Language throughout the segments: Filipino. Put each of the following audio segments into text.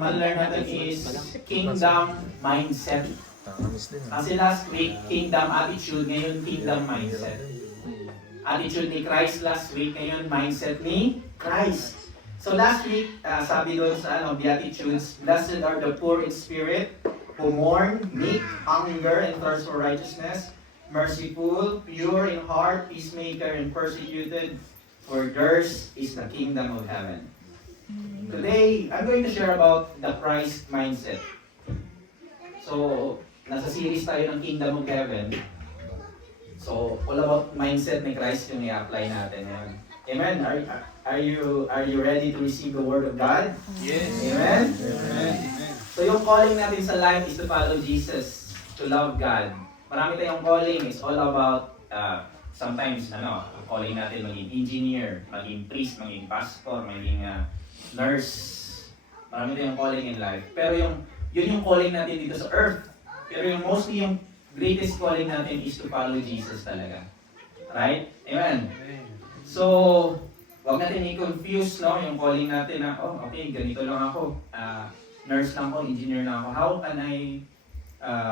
ma-learn natin is kingdom mindset. Kasi last week, kingdom attitude, ngayon kingdom mindset. Attitude ni Christ last week, ngayon mindset ni Christ. So last week, sabi doon sa Beatitudes, blessed are the poor in spirit, who mourn, meek, hunger, and thirst for righteousness, merciful, pure in heart, peacemaker, and persecuted, for theirs is the kingdom of heaven. Today, I'm going to share about the Christ mindset. So, nasa series tayo ng Kingdom of Heaven. So, all about mindset ni Christ yung i-apply natin ngayon. Amen? Are you ready to receive the Word of God? Yes. Amen? Amen. So, yung calling natin sa life is to follow Jesus, to love God. Marami tayong calling. It's all about, sometimes, ang calling natin maging engineer, maging priest, maging pastor, maging nurse. Marami tayong calling in life. Pero yun yung calling natin dito sa earth. Pero yung mostly yung greatest calling natin is to follow Jesus talaga. Right? Amen? So, wag natin i-confuse yung calling natin na, okay, ganito lang ako. Nurse lang ako, engineer lang ako. How can I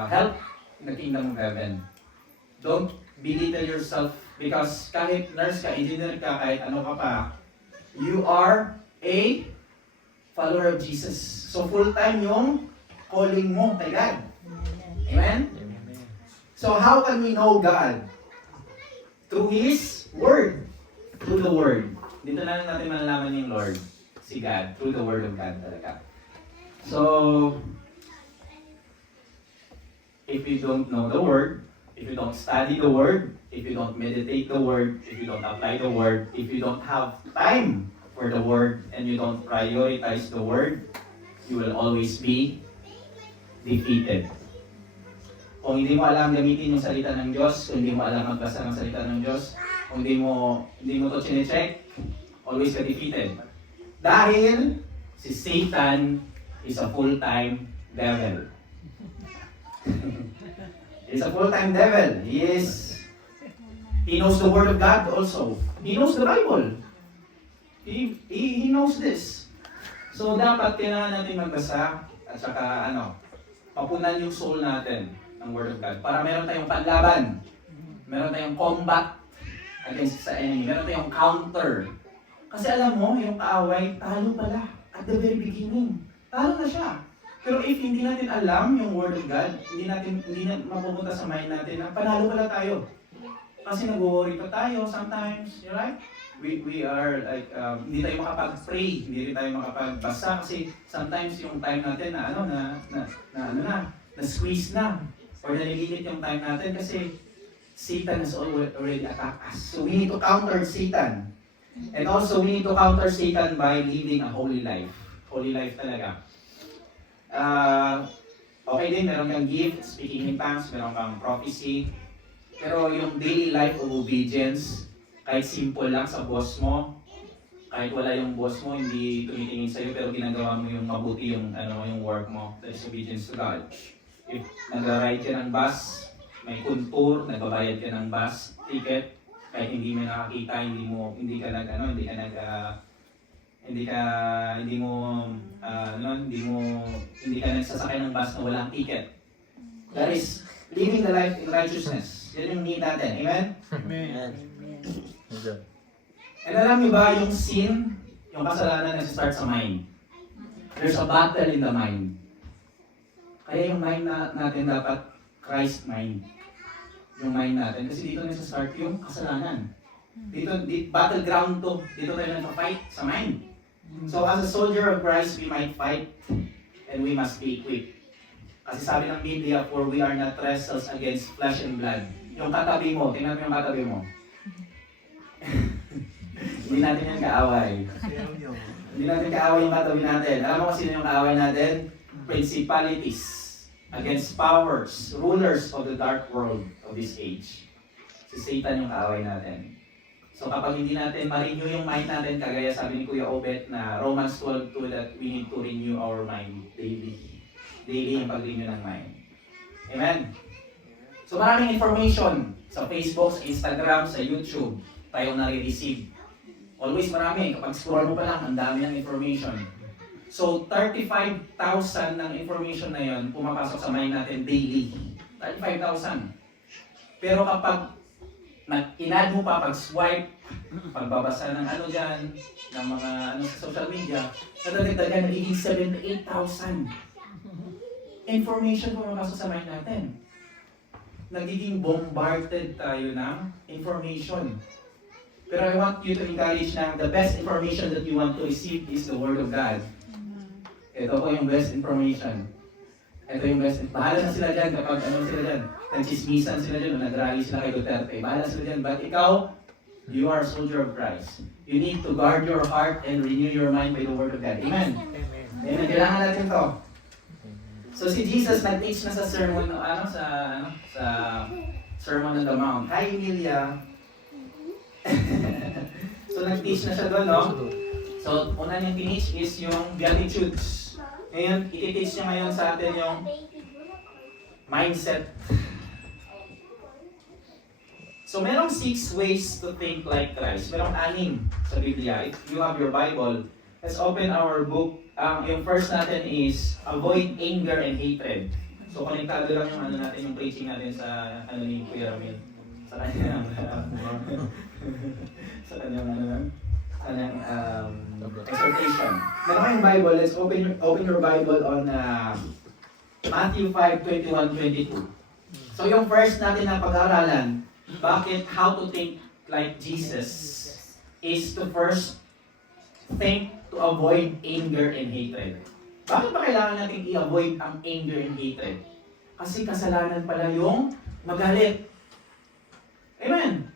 help in the kingdom of heaven? Don't belittle yourself because kahit nurse ka, engineer ka, kahit ano ka pa, you are a follower of Jesus. So full-time yung calling mo kay God. Amen? So how can we know God? Through His Word. Through the Word. Dito na natin malalaman yung Lord, si God, through the Word of God talaga. So, if you don't know the Word, if you don't study the Word, if you don't meditate the Word, if you don't apply the Word, if you don't have time for the Word, and you don't prioritize the Word, you will always be defeated. Kung hindi mo alam gamitin yung salita ng Diyos, kung hindi mo alam magbasa ng salita ng Diyos, kung hindi mo to chine-check, always ka defeated. Dahil si Satan is a full-time devil. He's a full-time devil. He knows the Word of God also. He knows the Bible. He knows this. So dapat kailangan natin magbasa at saka papunan yung soul natin ng Word of God para meron tayong panlaban. Meron tayong combat against sa enemy. Meron tayong counter. Kasi alam mo, yung kaaway, talo pala at the very beginning. Talo na siya. Pero if hindi natin alam yung Word of God, hindi na mapupunta sa mind natin na panalo pala tayo. Kasi nag-worry pa tayo sometimes, right? We are like, hindi tayo makapag-pray, hindi rin tayo makapagbasa kasi sometimes yung time natin na-squeeze na or nalilimit yung time natin kasi Satan has already attacked us. So we need to counter Satan. And also we need to counter Satan by living a holy life. Holy life talaga. Okay din, meron kang gift, speaking in tongues, meron kang prophecy. Pero yung daily life of obedience, kahit simple lang sa boss mo, kahit wala yung boss mo, hindi tumitingin sa'yo, pero ginagawa mo yung mabuti yung work mo. That is obedience to God. If nag-ride ka ng bus, may kuntur, nagbabayad ka ng bus ticket, kahit hindi mo nakakita, hindi ka nagsasakay ng bus na walang ticket. That is living the life in righteousness. Yan yung need natin. Amen? Amen. And alam niyo ba yung sin, yung kasalanan nag-start sa mind. There's a battle in the mind. Kaya yung mind natin dapat Christ mind. Yung mind natin. Kasi dito nag-start yung kasalanan. Dito battleground to. Dito tayo nag-fight sa mind. So as a soldier of Christ, we might fight and we must be equipped. Kasi sabi ng Biblia, for we are not wrestles against flesh and blood. Yung katabi mo, tingnan mo yung katabi mo. Hindi natin yung kaaway. Hindi natin kaaway yung katabi natin. Alam mo kung sino yung kaaway natin? Principalities, against powers, rulers of the dark world of this age. Si Satan yung kaaway natin. So kapag hindi natin ma-renew yung mind natin, kagaya sabi ni Kuya Obet na Romans 12:2 that we need to renew our mind daily. Daily yung pag-renew ng mind. Amen? So maraming information sa Facebook, sa Instagram, sa YouTube tayong nare-receive. Always marami. Kapag scroll mo pa lang, ang dami ng information. So, 35,000 ng information na yon pumapasok sa mind natin daily. 35,000. Pero kapag inad mo pa, pag-swipe, pagbabasa ng ano dyan, ng mga ano sa social media, nadadagdagan nagiging 78,000. Information pumapasok sa mind natin. Nagiging bombarded tayo ng information. Pero I want you to encourage na the best information that you want to receive is the Word of God. Ito po yung best information. Ito yung best. Bahala na sila dyan kapag ano sila dyan. Nagchismisan sila dyan, nagrally sila kay Duterte. Bahala sila dyan. But ikaw, you are a soldier of Christ. You need to guard your heart and renew your mind by the Word of God. Amen? Amen. Kailangan natin to. So si Jesus nag-teach na sa sermon, sa Sermon on the Mount. Hi, Emilia. So nag-teach na siya doon, no? So una niyang teach is yung Beatitudes. Ngayon, iti-teach niya ngayon sa atin yung mindset. So merong 6 ways to think like Christ. Merong 6 sa Biblia. If you have your Bible, let's open our book. Yung first natin is avoid anger and hatred. So konektado lang yung ano natin, yung preaching natin sa ano ni Kuya Ramil. Sa kanyang sa kanyang exhortation. Meron kayong Bible, let's open your Bible on Matthew 5:21-22. So yung first natin na pag-aaralan, how to think like Jesus, is to first think to avoid anger and hatred. Bakit ba kailangan natin i-avoid ang anger and hatred? Kasi kasalanan pala yung magalit. Amen?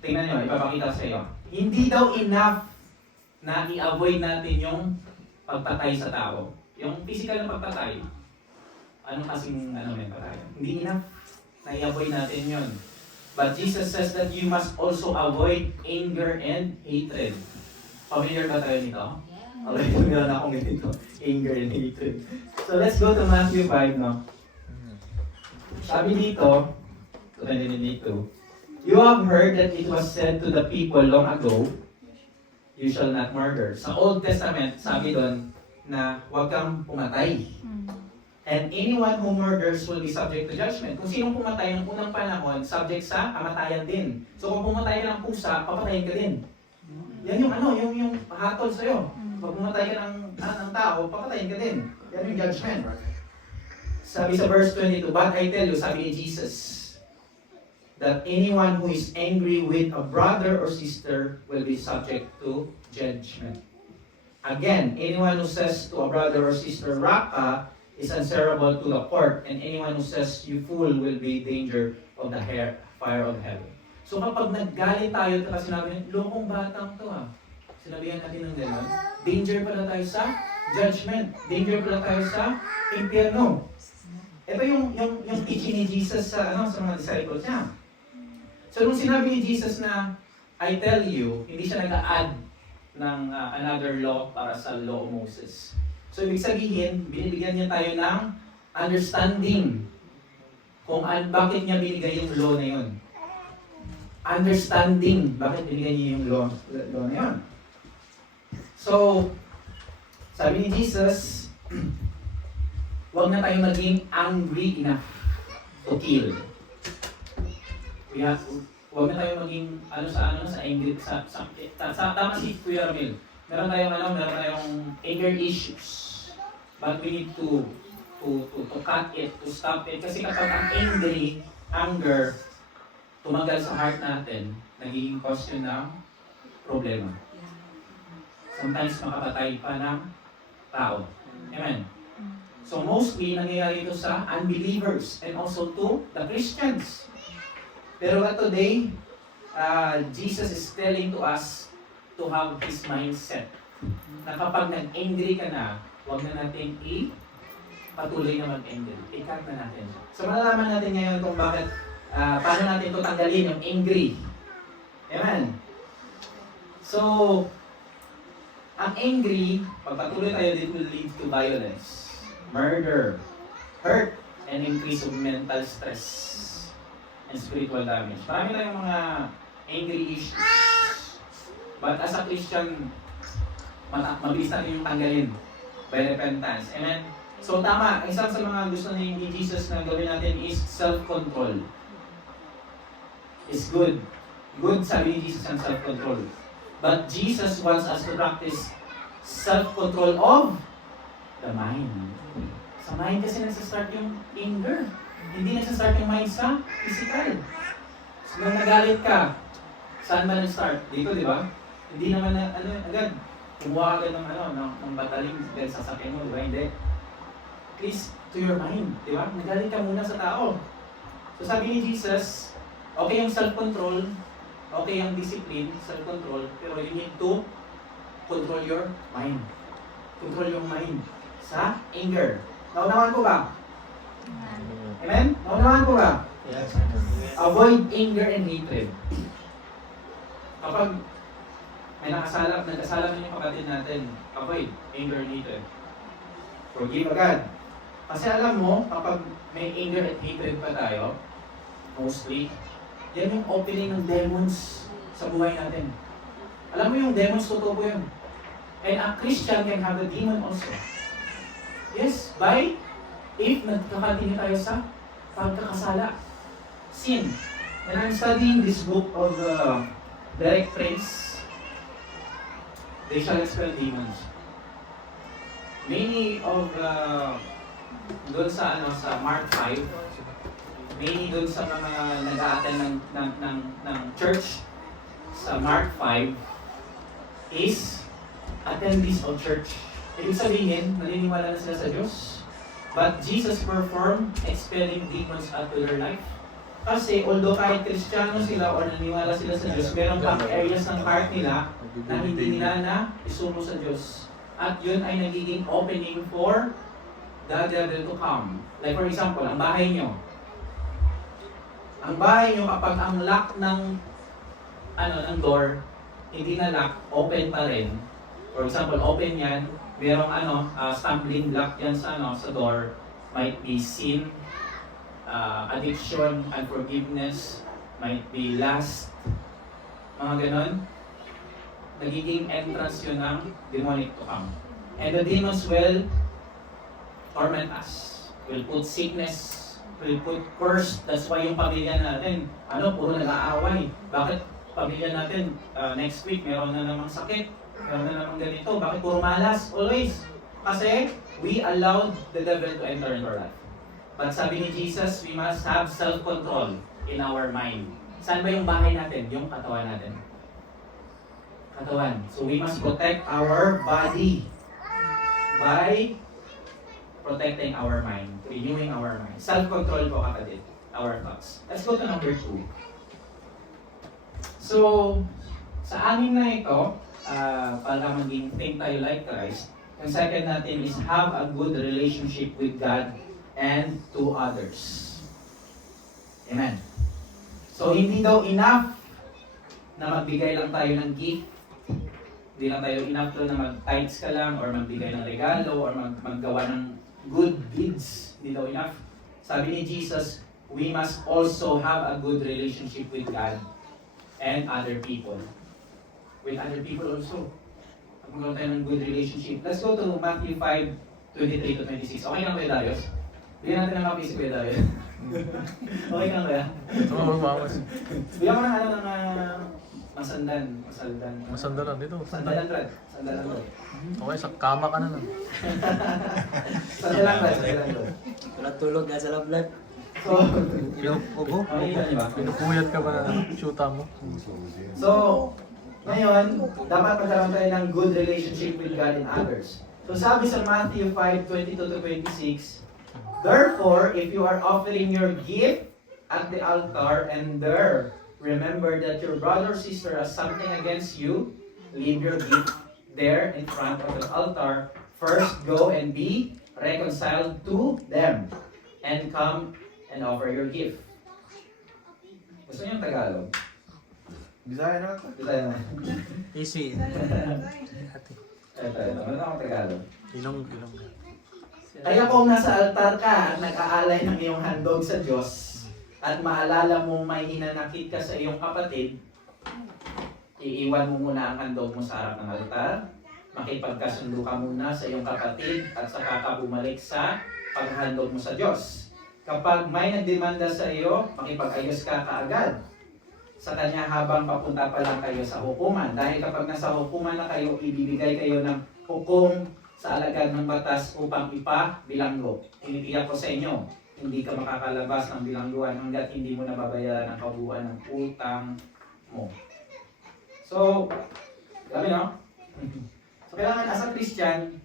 Tingnan nyo, ipapakita sa iyo. Hindi daw enough na i-avoid natin yung pagpatay sa tao. Yung physical na pagpatay, ano kasing may patay? Hindi enough na i-avoid natin yun. But Jesus says that you must also avoid anger and hatred. Familiar ba tayo nito? Okay, meron akong ganito. Anger and hatred. So let's go to Matthew 5 now. Sabi dito, 22, you have heard that it was said to the people long ago, you shall not murder. Sa Old Testament, sabi doon na huwag kang pumatay. And anyone who murders will be subject to judgment. Kung sinong pumatay ng unang panahon, subject sa kamatayan din. So kung pumatay ka ng pusa, papatayin ka din. Yan yung yung hatol sa'yo. Pag pumatay ka ng tao, papatayin ka din. Yan yung judgment. Sabi sa verse 22, but I tell you, sabi ni Jesus, that anyone who is angry with a brother or sister will be subject to judgment. Again, anyone who says to a brother or sister, Raka, is answerable to the court, and anyone who says, you fool, will be danger of the fire of hell. So kapag naggalit tayo, kasi sinabi, lokong batang to sinabihan natin ng gano'n, danger pala tayo sa judgment, danger pala tayo sa impyerno. Ito yung teaching ni Jesus sa mga disciples niya. So nung sinabi ni Jesus na, I tell you, hindi siya nag-a-add ng another law para sa law of Moses. So ibig sabihin, binibigyan niya tayo ng understanding kung bakit niya binigay yung law na yun. Understanding, bakit binigay niya yung law na yun. So, sabi ni Jesus, huwag na tayo maging angry enough to kill. Huwag na tayo maging sa angry tama si Kuya Ramil. Meron tayong anger issues. But we need to cut it, to stop it. Kasi kapag ang anger, tumagal sa heart natin, nagiging cause yun ng problema. Sometimes makapatay pa ng tao. Amen. So mostly, nangyayari ito sa unbelievers and also to the Christians. Pero today, Jesus is telling to us to have His mindset. Na kapag nag-angry ka na, huwag na natin patuloy na mag-angry. I-cut na natin. So malalaman natin ngayon kung bakit, paano natin ito tanggalin, yung angry. Amen. So, ang angry, pag patuloy tayo, it will lead to violence, murder, hurt, and increase of mental stress and spiritual damage. Marami tayong mga angry issues. But as a Christian, mabilis natin yung tanggalin by repentance. Amen? So tama, ang isang sa mga gusto ni Jesus na gawin natin is self-control. Is good. Good, sabi ni Jesus, ang self-control. But Jesus wants us to practice self-control of the mind. Sa mind kasi nagsastart yung anger. Hindi nagsastart yung mind sa physical. So, nung nagalit ka, saan ba nag-start? Dito, di ba? Hindi naman na, agad. Kumuha agad ng bataling dahil sasakyan mo, di ba? Hindi. Please, to your mind, di ba? Nagalit ka muna sa tao. So sabi ni Jesus, okay yung self-control, okay yung discipline, self-control, pero you need to control your mind. Control yung mind sa anger. Naunawan ko ba? Amen? Naunawan ko ba? Yes. Avoid anger and hatred. Kapag may nagkasala ng yung kapatid natin, avoid anger and hatred. Forgive agad. Kasi alam mo, kapag may anger and hatred pa tayo, mostly, yan yung opening ng demons sa buhay natin. Alam mo yung demons, totoo po yun. And a Christian can have a demon also. Yes, if nagkakatini tayo sa pagkakasala. Sin. When I'm studying this book of Derek Prince, They Shall Expel Demons. Many of doon sa Mark 5, many doon sa mga nag-a-attend ng church sa Mark 5 is attendees of church. Ibig sabihin, naniniwala na sila sa Diyos. But Jesus performed expelling demons out of their life. Kasi although kahit Kristiyano sila o naniniwala sila sa Diyos, meron pang areas ng heart nila na hindi nila na isumo sa Diyos. At yun ay nagiging opening for the devil to come. Like for example, ang bahay nyo. Ang bahay nyo kapag ang lock ng door, hindi na lock, open pa rin. For example, open yan, merong stumbling block yan sa door, might be sin, addiction, unforgiveness, might be lust, mga ganon. Nagiging entrance yun ng demonic to come. And the demons will torment us, will put sickness, will put curse. That's why yung pamilya natin, puro nag-aaway. Bakit pamilya natin, next week meron na namang sakit, meron na namang ganito, bakit puro malas? Always. Kasi we allowed the devil to enter into our life. But sabi ni Jesus, we must have self-control in our mind. Saan ba yung bahay natin? Yung katawan natin. Katawan. So we must protect our body by protecting our mind, renewing our mind. Self-control po kapatid, our thoughts. Let's go to number 2. So, sa amin na ito, para maging think tayo like Christ, yung second natin is have a good relationship with God and to others. Amen. So, hindi daw enough na magbigay lang tayo ng gift. Hindi lang tayo enough to na mag-tithes ka lang or magbigay ng regalo or maggawa ng good deeds. Hindi daw enough. Sabi ni Jesus, we must also have a good relationship with God and other people. With other people also. Magkaroon tayo ng good relationship. Let's go to Matthew 5:23 to 26. Okay lang ba, Darius? Bigyan natin ng mapis, Kuya Darius. Okay ka lang ba? Oo, mamas. Bigyan mo ng masandan. Masandalan dito. Sandalan, Brad. Sandalan, Brad. Okay, sa kama ka na lang. Sandalan, Brad. Sandalan, Brad. Walang tulog na sa love life. So, Ubo? makikita niyo ba? Pinupuyat ka ba na shoota mo? So, ngayon, dapat magkaroon tayo ng good relationship with God and others. So, sabi sa Matthew 5:22 to 26, therefore, if you are offering your gift at the altar and there remember that your brother or sister has something against you, leave your gift there in front of the altar. First, go and be reconciled to them and come and offer your gift. Gusto niyo yung Tagalog? Bisaya na ito. Bisaya na. Easy. Ito. Ano akong Tagalog? Ilong. Kaya kung nasa altar ka at nag-aalay ng iyong handog sa Diyos at maalala mong may hinanakit ka sa iyong kapatid, iiwan mo muna ang handog mo sa harap ng altar, makipagkasundo ka muna sa iyong kapatid at saka ka bumalik sa paghandog mo sa Diyos. Kapag may nagdemanda sa iyo, makipag-ayos ka kaagad sa Kanya habang papunta pa lang kayo sa hukuman. Dahil kapag nasa hukuman na kayo, ibibigay kayo ng hukom sa alagad ng batas upang ipabilanggo. Tinitiyak ko sa inyo, hindi ka makakalabas ng bilangguan hanggat hindi mo nababayaran ang kabuuan ng utang mo. So, grabe no? So, kailangan as a Christian,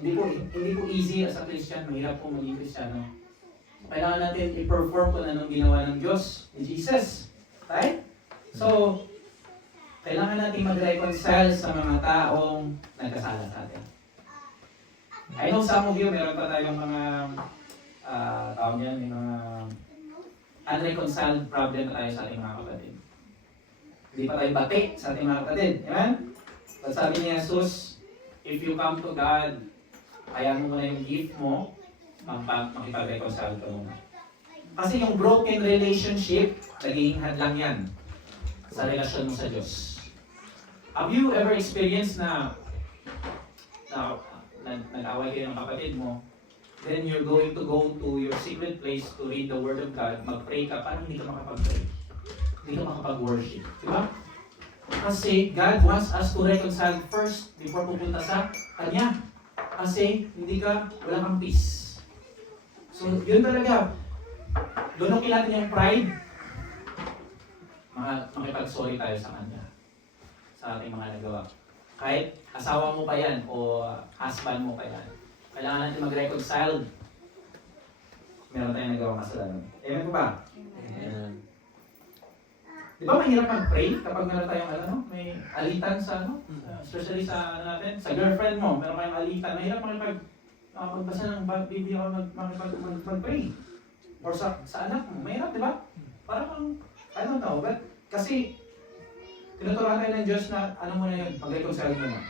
hindi po easy as a Christian, mahirap po maging Kristiyano. Kailangan natin i-perform kung anong ginawa ng Diyos, ni Jesus. Right? So, kailangan natin mag-reconcile sa mga taong nagkasala sa atin. I know some of you, meron pa tayong mga tawag yan, may mga unreconciled problem na tayo sa ating mga kapatid. Hindi pa tayo bati sa ating mga kapatid. Amen? But sabi ni Jesus, if you come to God, hayaan mo muna yung gift mo, makipag-reconcile ka muna. Kasi yung broken relationship, naging hadlang yan sa relasyon mo sa Diyos. Have you ever experienced na nag-away kayo ng kapatid mo, then you're going to go to your secret place to read the Word of God, mag-pray ka, paano hindi ka makapag-pray? Hindi ka makapag-worship. Diba? Kasi God wants us to reconcile first before pupunta sa Kanya. Kasi wala kang peace. So, yun talaga. Lunukin natin yung pride. Makipag-sorry tayo sa Kanya. Sa ating mga nagawa. Kahit asawa mo pa yan o husband mo pa yan. Kailangan natin mag-reconcile. Meron tayong nagawang kasalanan. Amen po ba? Amen. Di ba mahirap mag-pray kapag meron tayong may alitan sa especially sa natin, sa girlfriend mo, meron kayong alitan, mahirap magbasa ng Biblia o mag-pray. Or sa anak mo, mahirap, di ba? Parang, I don't know, but kasi tinuturuan tayo ng Diyos na muna yun, mag-reconcile mo na.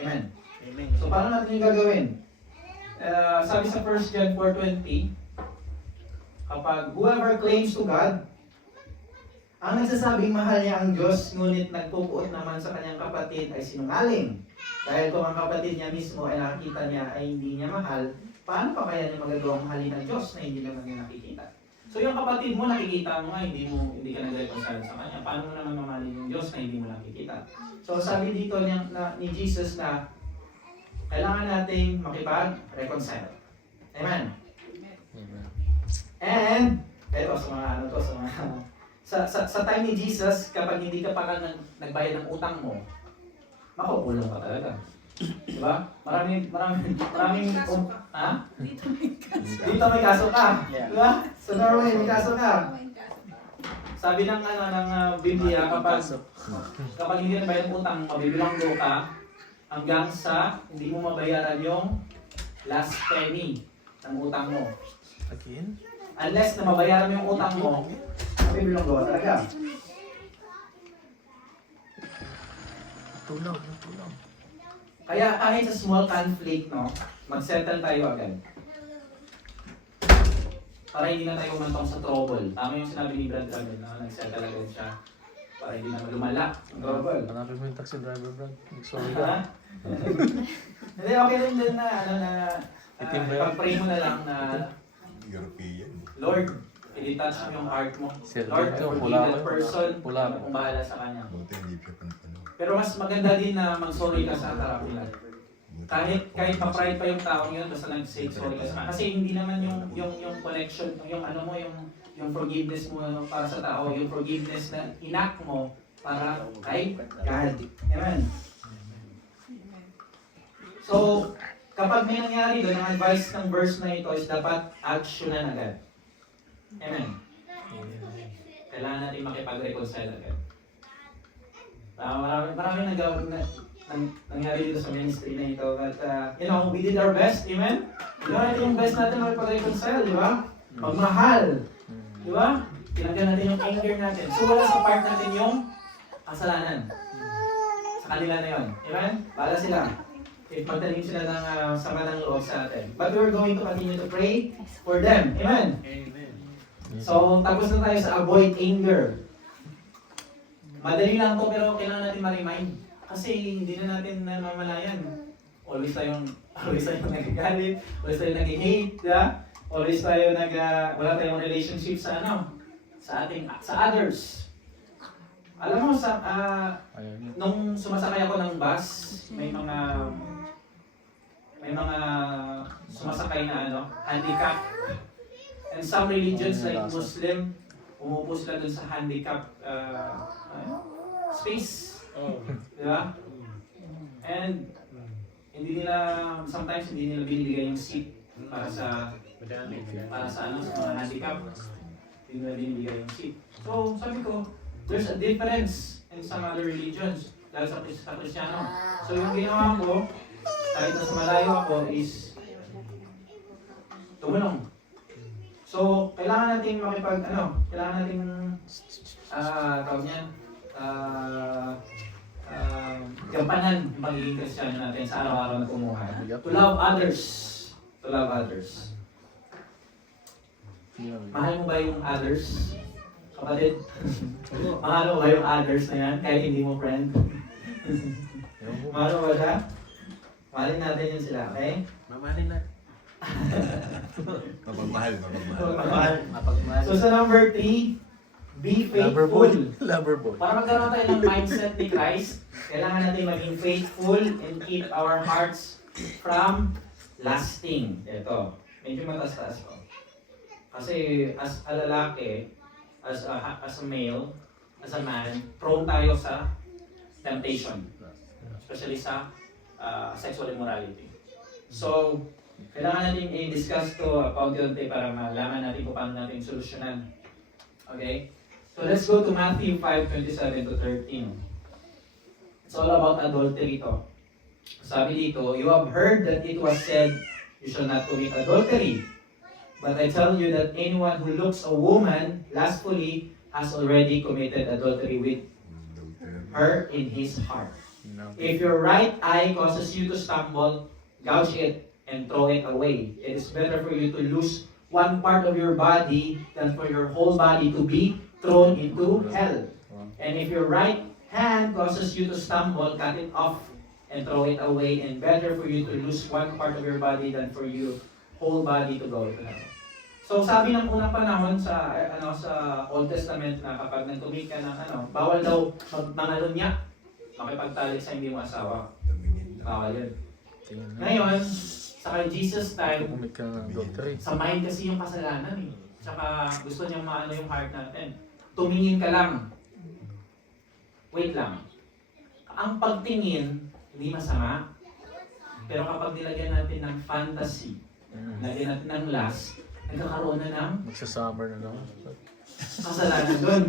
Amen. Amen. So paano natin yung gagawin? Sabi sa 1 John 4:20, kapag whoever claims to God, ang nagsasabing mahal niya ang Diyos, ngunit nagpupuot naman sa kanyang kapatid ay sinungaling. Dahil kung ang kapatid niya mismo ay nakikita niya ay hindi niya mahal, paano pa kaya niya magagawang mahalin ng Diyos na hindi naman niya nakikita? So yung kapatid mo, nakikita mo nga, hindi ka nag-reconcile sa kanya. Paano mo naman mamahalin yung Diyos na hindi mo nakikita? So sabi dito ni Jesus na kailangan nating makipag-reconcile. Amen? And, eto sa time ni Jesus, kapag hindi ka pa nagbayad ng utang mo, makukulong ka talaga. Diba? Maraming Dito may kaso ka. Diba? Sa Norway may kaso ka. Sabi ng Biblia, kapag hindi ka nagbayad ng utang, mabibilanggo ka hanggang sa hindi mo mabayaran yung last penny ng utang mo. Again? Unless na mabayaran mo yung utang mo, mabibilanggo ka talaga. Tulaw. Kaya kahit sa small conflict, mag-settle tayo agad. Para hindi na tayo umantong sa trouble. Tama yung sinabi ni Brad Ramel na nag-settle agad siya. Para hindi na lumala ang trouble. Hanapin mo yung taxi driver, Brad. Sorry Ha? ka. Hindi, okay rin din na, pag-pray mo na lang na, European. Lord, i-detach mo yung heart mo. Sir, Lord, I dito, forgive pula that ko. person. Pula ko. Kung bahala sa kanya. Buti hindi siya panapano. Pero mas maganda din na mag-sorry ka sa harap nila. Kahit pa-pride pa yung taong yun, basta nag-say sorry ka sa kanya. Kasi hindi naman yung connection, yung forgiveness mo para sa tao, yung forgiveness na inak mo para kay God. Amen. So, kapag may nangyari doon, ang advice ng verse na ito is dapat actionan agad. Amen. Kailangan natin makipag-reconcile agad. Maraming nangyari dito sa ministry na ito. But, we did our best. Amen? Ginawa natin yung best natin makipag-reconcile, di ba? Pagmahal. Di ba? Tinanggal natin yung anger natin. So, wala sa part natin yung kasalanan. Sa kanila na yun. Amen? Bala sila. If magtanim sila ng sama ng loob sa atin. But we're going to continue to pray for them. Amen? Amen. So, tapos na tayo sa avoid anger. Madali lang to pero kailangan natin ma-remind. Kasi hindi na natin namamalayan. Always tayong nagagalit, always tayong nag-hate, diba? Always tayo wala tayong relationship sa sa others. Alam mo, Ayun. nung sumasakay ako ng bus, may mga sumasakay na handicap. And some religions like Muslim, umupo sila dun sa handicap space. Di ba? And sometimes hindi nila binibigay yung seat para sa mga handicap. Hindi nila binibigay yung seat. So, sabi ko, there's a difference in some other religions dahil sa Kristiyano. So, yung ginawa ko, kahit nasa malayo ako, is tumulong. So, kailangan nating kailangan nating tawag niyan, gampanan yung pagiging Kristiyano natin sa araw-araw na kumuha. To love others. To love others. Mahal mo ba yung others? Kapatid? Mahal mo ba yung others na yan kahit hindi mo friend? Mahal mo ba siya? Mahalin natin yun sila, okay? Mamahalin na. Mapagmahal. Mapagmahal. So sa number 3, be Lover boy. faithful. Lover boy. Para magkaroon tayo ng mindset ni Christ, kailangan natin maging faithful and keep our hearts from lasting. Ito, medyo mataas-taas ko. Kasi as a lalaki, as a male, as a man, prone tayo sa temptation. Especially sa sexual immorality. So, kailangan natin i-discuss to paunti-unti para malaman natin kung paano natin solusyonan. Okay? So let's go to Matthew 5:27 to 13. It's all about adultery to. Sabi dito, you have heard that it was said, you shall not commit adultery. But I tell you that anyone who looks a woman lustfully has already committed adultery with her in his heart. If your right eye causes you to stumble, gouge it and throw it away. It is better for you to lose one part of your body than for your whole body to be thrown into hell. And if your right hand causes you to stumble, cut it off and throw it away. And better for you to lose one part of your body than for your whole body to go to hell. So sabi ng unang panahon sa Old Testament na kapag nag-commit ka ng bawal daw mangalunya, makipagtalik sa hindi mo asawa. Bawal yun. Ngayon, sa kay Jesus time, Kumit ka ng adultery. sa mind kasi yung kasalanan eh. Tsaka gusto niyang maano yung heart natin. Tumingin ka lang. Wait lang. Ang pagtingin, hindi masama. Pero kapag nilagyan natin ng fantasy, nilagyan natin ng lust, nagkakaroon na ng Magsasummer na lang. kasalanan doon.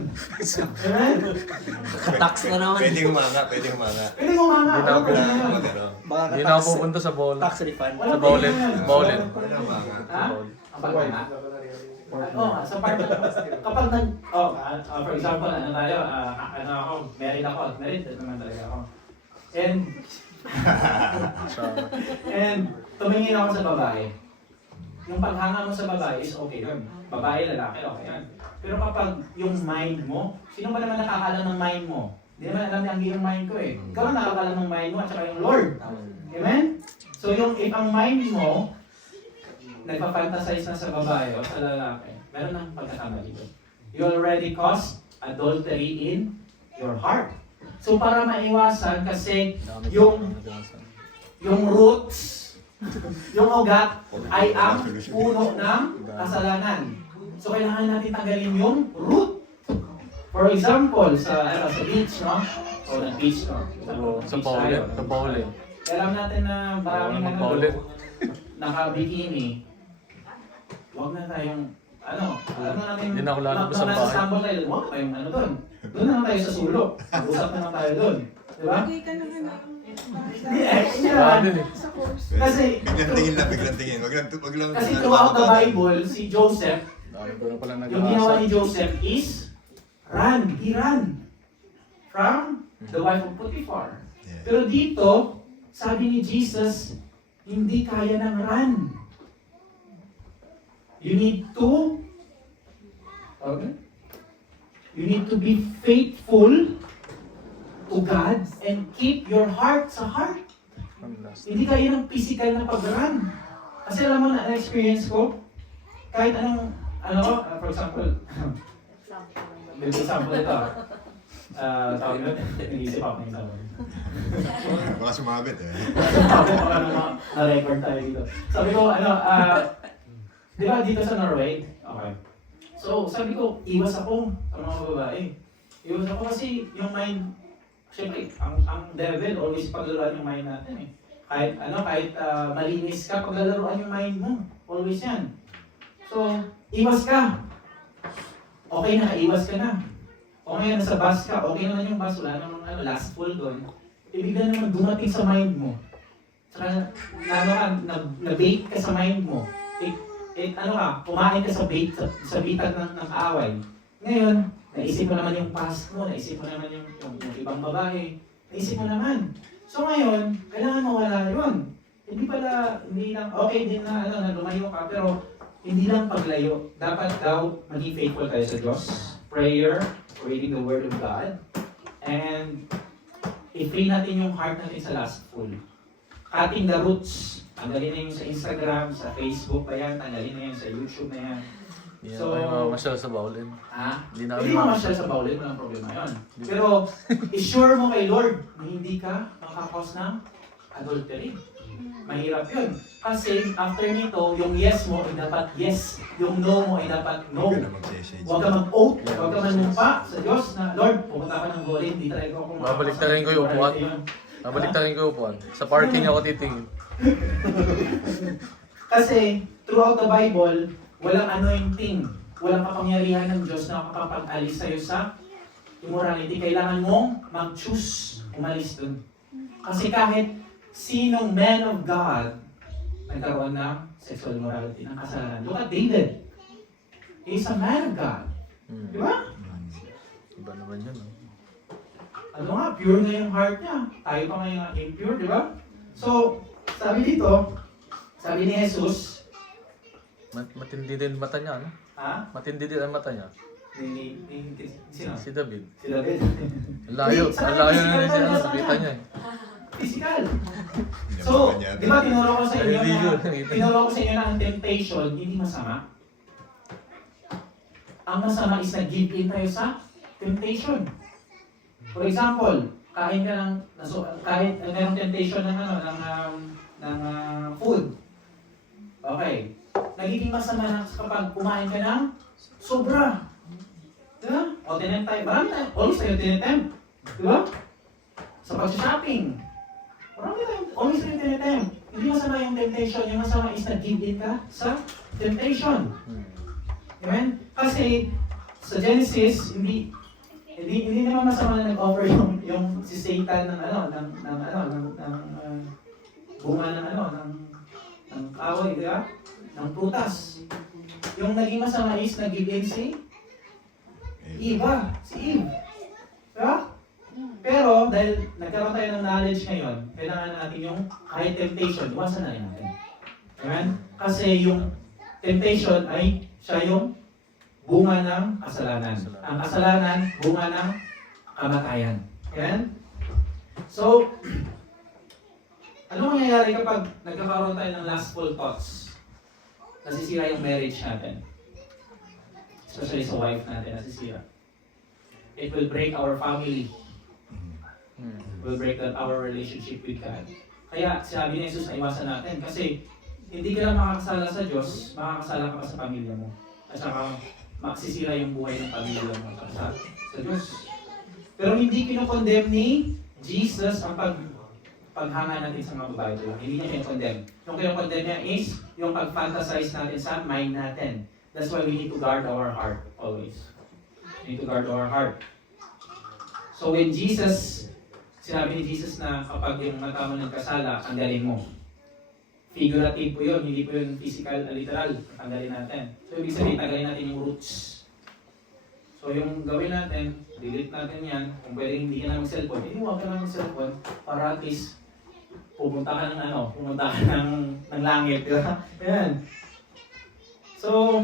Amen? Tax na naman. Pwede humanga. Pwede mo mga Hindi na ako- Hindi na ako pupunta sa bowl. Tax refund. Wala Sa bowling. pwede yan. Bowling. Ha? Ang pagkama? Sa part kapag for example, ako, married naman talaga ako. And tumingin ako sa babae. Yung paghanga mo sa babae is okay yun. Babae, lalaki, okay yan. Pero kapag yung mind mo, sino ba naman nakakalam ng mind mo? Hindi naman alam niya yung mind ko eh. Ikaw lang nakakalam ng mind mo at saka yung Lord. Amen? So if ang mind mo, nagpa-fantasize na sa babae o sa lalaki, meron ng pagkakama dito. You already caused adultery in your heart. So para maiwasan kasi yung roots, yung ugat ay ang puno ng kasalanan. So kailangan natin tanggalin yung root. For example, sa beach, no? O beach, no? Sa bowling. Sa bowling. Alam natin na maraming Bowling. naka-bikini. Huwag na tayong, alam na natin, Hindi na ako lalabas sa bahay. nasa sambal tayo, huwag na tayong doon. Doon na lang tayo sa sulok. Usap na lang tayo doon. Di ba? Lagay ka naman Hindi naman. Ano eh. Kasi, Biglang tingin. Wag lang. kasi throughout the Bible, si Joseph, Dami ko na pala yung ginawa ni nag-aasa. Joseph is run. He ran from the wife of Potiphar. Pero dito, sabi ni Jesus, hindi kaya ng run. You need to be faithful to God and keep your heart sa heart. Hindi kayo ng physical na pag-run. Kasi alam mo na experience ko, kahit anong, for example, may example ito. Tawag mo, nag-iisip ako ng example. Baka sumabit eh. Na-record tayo dito. Sabi ko, di ba dito sa Norway? Okay. So, sabi ko, iwas ako sa mga babae. Iwas ako kasi yung mind, syempre, ang devil always paglalaroan yung mind natin eh. Kahit malinis ka, paglalaroan yung mind mo. Always yan. So, iwas ka. Okay na, iwas ka na. O ngayon, nasa bus ka, okay naman yung bus, wala namang last full doon. Ibigla naman dumating sa mind mo. Saka, na-bait ka sa mind mo. Kumain ka sa bitag ng kaaway. Ngayon, naisip mo naman yung past mo, naisip mo naman yung ibang babae, naisip mo naman. So ngayon, kailangan mawala yun. Hindi lang, okay din na, na lumayo ka, pero hindi lang paglayo. Dapat daw maging faithful tayo sa Diyos. Prayer, reading the Word of God, and i-free natin yung heart natin sa lustful. Cutting the roots. Tanggalin na yung sa Instagram, sa Facebook pa yan, tanggalin na yan sa YouTube na yan. Hindi So, na kayo mamasyal sa Baulen. Hindi na mamasyal sa bawlin, walang problema yun. Pero, i-sure mo kay Lord na hindi ka makakos ng adultery. Mahirap yun. Kasi after nito, yung yes mo ay dapat yes, yung no mo ay dapat no. Huwag ka na mag-shade. Huwag ka mag-oath, huwag ka manumpa sa Diyos na, Lord, pumunta ka ng bawlin, hindi talaga ako Babaliktarin ko yung upuan. Babaliktarin ko yung upuan. Sa parking ako titingin. Kasi, throughout the Bible, walang anointing, walang kapangyarihan ng Diyos na makakapag-alis sa'yo sa immorality. Kailangan mong mag-choose, umalis dun. Kasi kahit sinong man of God nagkaroon ng sexual immorality, ng kasalanan. Look at David. He is a man of God. Di ba? Iba naman yun. Pure na yung heart niya. Tayo pa ngayon impure, di ba? So, sabi dito, sabi ni Jesus, Matindi din mata niya, ano? ha? Matindi din ang mata niya. Sino? Si David. Si David. Ang layo na rin siya, ano, nakita niya eh. Physical. Hindi So, naman kanya. di ba tinuro ko sa inyo Video. na ang temptation hindi masama? Ang masama is nag-give in tayo sa temptation. For example, kahit merong temptation ng food. Okay. Nagiging masama na kapag kumain ka ng sobra. Diba? O tinempt tayo. Marami tayo. Always tayo tinetempt. Diba? Sa pag-shopping. Marami tayo. Always tayo tinetempt. Hindi masama yung temptation. Yung masama is nag-give in ka sa temptation. Amen? Kasi sa Genesis, hindi naman masama na nag-offer yung si Satan ng bunga ng kahoy, di ba? Ng prutas. Yung naging masama is nag-give in si Eve. Diba? Pero dahil nagkaroon tayo ng knowledge ngayon, kailangan natin yung kahit temptation, iwasan na rin natin. Amen? Kasi yung temptation ay siya yung bunga ng kasalanan. Ang kasalanan, bunga ng kamatayan. Amen? So, ano mangyayari kapag nagkakaroon tayo ng lustful thoughts? Nasisira yung marriage natin. Especially sa wife natin, nasisira. It will break our family. It will break our relationship with God. Kaya sabi ni Jesus na iwasan natin kasi hindi ka lang makakasala sa Diyos, makakasala ka pa sa pamilya mo. At saka maksisira yung buhay ng pamilya mo sa Diyos. Pero hindi kinokondemn ni Jesus ang paghanga natin sa mga babae. Hindi niya kinokondemn. Yung kinokondemn niya is yung pag-fantasize natin sa mind natin. That's why we need to guard our heart always. We need to guard our heart. So when sinabi ni Jesus na kapag yung mata mo nagkasala, tanggalin mo. Figurative po yun, hindi po yun physical, literal. Tanggalin natin. So ibig sabihin, tanggalin natin yung roots. So yung gawin natin, delete natin yan. Kung pwede hindi ka na mag-cellphone, hindi huwag ka na mag-cellphone para at least pumunta ka ng langit. Ayan. So,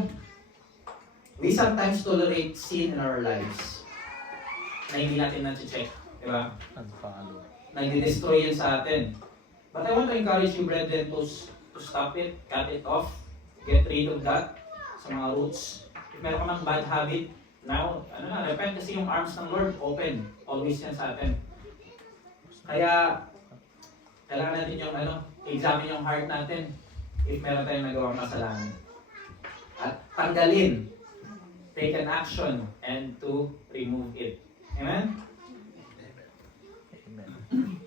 we sometimes tolerate sin in our lives na hindi natin na-check. Di ba? Unfollow. Nagdi-destroy yan sa atin. But I want to encourage you, brethren, to stop it, cut it off, get rid of that sa mga roots. If meron ka mang bad habit, now, repent kasi yung arms ng Lord open. Always yan sa atin. Kaya, kailangan natin yung examine yung heart natin if meron tayong nagawang kasalanan. At tanggalin, take an action, and to remove it. Amen? Amen.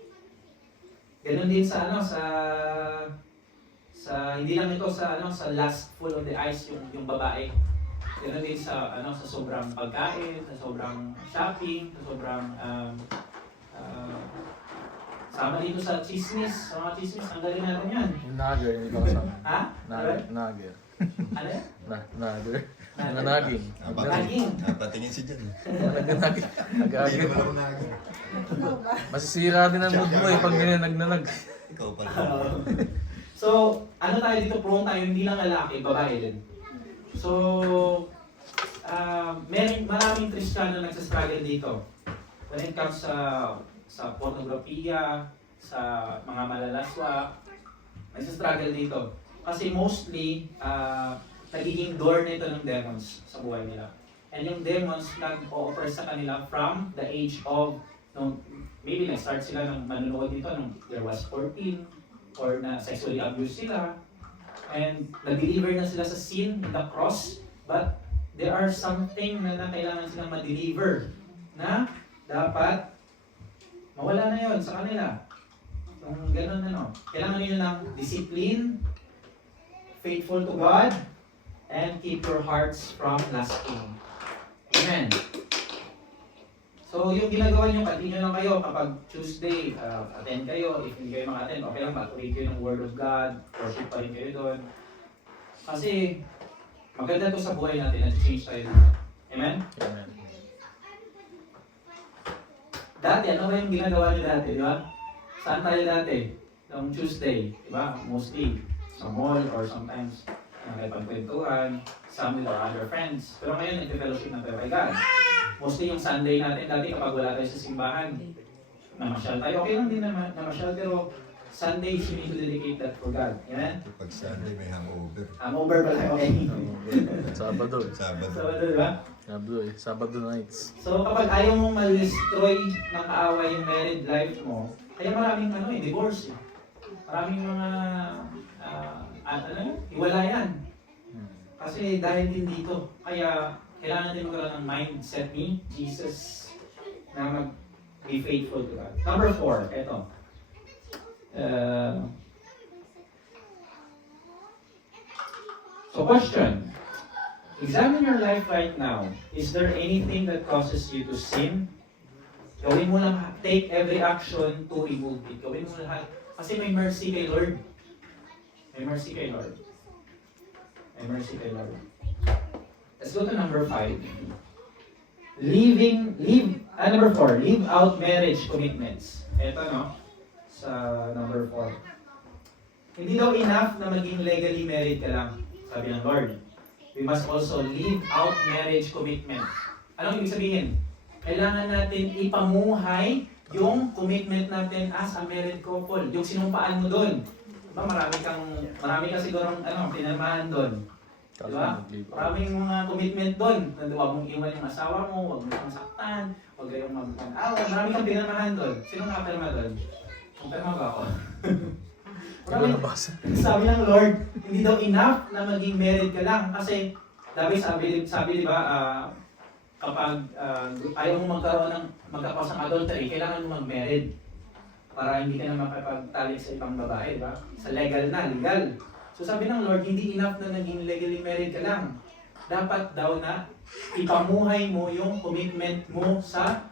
Ganun din sa hindi lang ito sa last full of the eyes yung babae. Ganun din sa sa sobrang pagkain, sa sobrang shopping, sa sobrang sama dito sa chismis, sa mga chismis, tanggalin natin yan. Yung nagger, hindi ko kasama. Ha? Nagger. Ano yan? Nagger. Mga naging. Naging. Napatingin si Jan. Naging. Hindi Nagagin. naman ako naging. Masisira din ang mood mo pag ganyan nagnanag. Ikaw pala. So, tayo dito, prone tayo, hindi lang lalaki, babae din. So, maraming Kristiyano nagsastruggle dito. When it comes sa pornografiya, sa mga malalaswa, nagsastruggle dito. Kasi mostly, nagiging door nito ng demons sa buhay nila. And yung demons nag-o-offer sa kanila from the age of, maybe nag-start sila ng manunood dito nung there was 14, or na sexually abused sila, and nag-deliver na sila sa sin in the cross, but there are something na kailangan silang ma-deliver na dapat mawala na yon sa kanila. Yung ganun kailangan nyo ng discipline, faithful to God, and keep your hearts from lusting. Amen. So, yung ginagawa nyo, continue lang kayo kapag Tuesday, attend kayo. If hindi kayo maka-attend, okay lang, patuloy kayo ng Word of God, worship pa rin kayo doon. Kasi, maganda to sa buhay natin, na-change tayo dito. Amen? Amen. Dati, ano ba yung ginagawa nyo dati, di ba? Saan tayo dati? Noong Tuesday, di ba? Mostly, sa mall or sometimes, nakipagkwentuhan, some with our other friends. Pero ngayon, nag-fellowship na tayo kay God. Mostly yung Sunday natin, dati kapag wala tayo sa simbahan, namasyal tayo. Okay lang din na namasyal, pero Sundays, you need to dedicate that for God. Amen? Pag Sunday may hangover. Over pala, okay. Sabado. Sabado. So, ano, di ba? Sabado nights. So, kapag ayaw mong ma-destroy ng kaaway yung married life mo, kaya maraming divorce. Maraming mga, hiwalayan. Kasi dahil din dito, kaya kailangan natin magkaroon ng mindset ni Jesus na mag-be faithful to God. Number 4, ito. So question, examine your life right now. Is there anything that causes you to sin? Gawin mo lang, take every action to remove it. Gawin mo lahat. Kasi may mercy kay Lord. May mercy kay Lord. May mercy kay Lord. Let's go to number 5. Number 4, leave out marriage commitments. Ito sa number 4. Hindi daw enough na maging legally married ka lang, sabi ng Lord. We must also leave out marriage commitment. Anong ibig sabihin? Kailangan natin ipamuhay yung commitment natin as a married couple. Yung sinumpaan mo doon. Diba, marami ka sigurong pinirmahan doon. Diba? Maraming mga commitment doon. Huwag mong iwan yung asawa mo, huwag mo siyang saktan, huwag kayong mag-awa. Marami kang pinirmahan doon. Sino nakapirma doon? Pirma ba ako? Sabi ng Lord, hindi daw enough na maging married ka lang. Kasi, sabi di ba, kapag ayaw mo magkapos ng adultery, kailangan mo mag-married para hindi ka na makapagtalik sa ibang babae, di ba? Sa legal. So sabi ng Lord, hindi enough na naging legally married ka lang. Dapat daw na ipamuhay mo yung commitment mo sa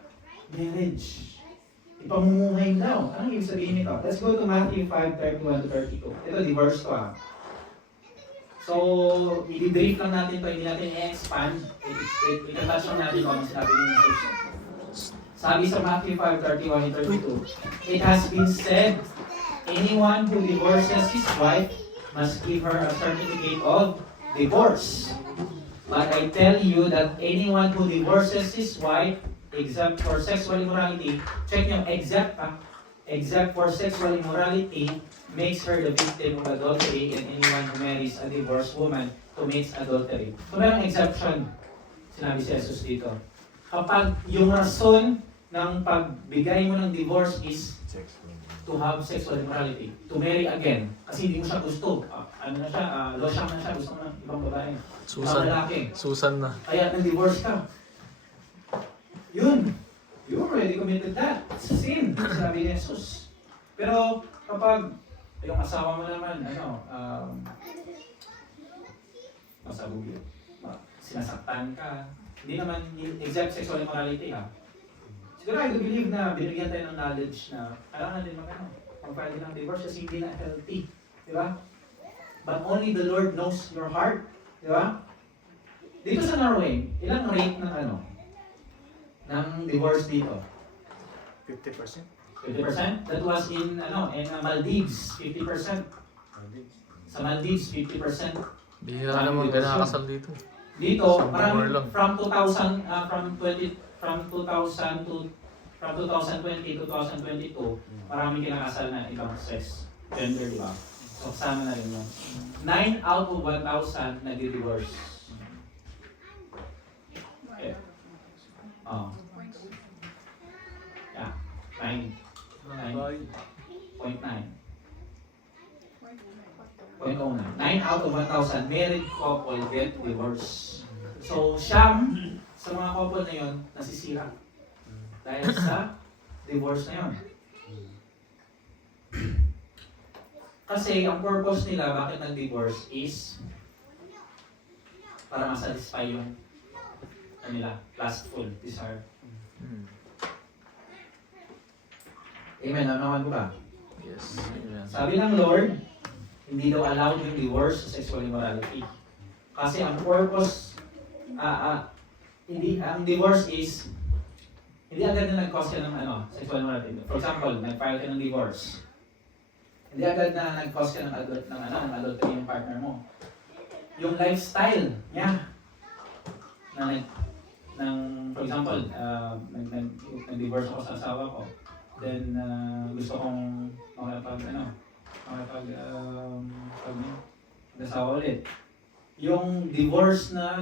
marriage. Ipamumuhay daw. Anong ibig sabihin nito? Let's go to Matthew 5:31-32. Ito, divorce to So, i-brief lang natin to, hindi natin i-expand. Itatouch lang natin kung ano sinabi ni Jesus. Sabi sa Matthew 5:31-32, it has been said, anyone who divorces his wife must give her a certificate of divorce. But I tell you that anyone who divorces his wife except for sexual immorality, check nyo, except for sexual immorality, makes her the victim of adultery, and anyone who marries a divorced woman commits adultery. So merong exception, sinabi si Jesus dito. Kapag yung rason ng pagbigay mo ng divorce is to have sexual immorality, to marry again, kasi hindi mo siya gusto, losyang na siya, gusto mo ng ibang babae, ibang lalaki, Susan na. kaya nag-divorce ka. Yun, you already committed that. It's a sin, sabi ni Jesus. Pero kapag yung asawa mo naman, masabog yun, sinasaktan ka, hindi naman exact sexual immorality ha. Siguro I do believe na binigyan tayo ng knowledge na kailangan din mag-file ng divorce kasi hindi na healthy. Di ba? But only the Lord knows your heart. Di ba? Dito sa Norway, ilang rate ng divorce dito? 50%. 50%? That was in Maldives, 50%. Sa Maldives, 50%. Bihira naman ka nakakasal dito. Dito, Somewhere lang. from 2020 to 2022, maraming kinakasal na ibang sex, gender, di ba? So, kasama na rin yun. 9 out of 1,000 nag-divorce. Okay. Oh. Yeah. 9.9. 9 out of 1,000 married couple get divorced. So, siyam sa mga couple na yun, nasisira. Dahil sa divorce na yun. Kasi ang purpose nila bakit nag-divorce is para masatisfy yung kanila lustful desire. Amen. Ano ko ba? Yes. Amen. Sabi ng Lord, hindi daw allowed yung divorce sa sexual immorality. Kasi ang purpose, ang divorce is, hindi agad na nag-cause ka ng sexual immorality. For example, nag-file ka ng divorce. Hindi agad na nag-cause ka ng adultery yung partner mo. Yung lifestyle niya, for example, nag-divorce ako sa asawa ko. Then, gusto kong mag-asawa ulit. Yung divorce na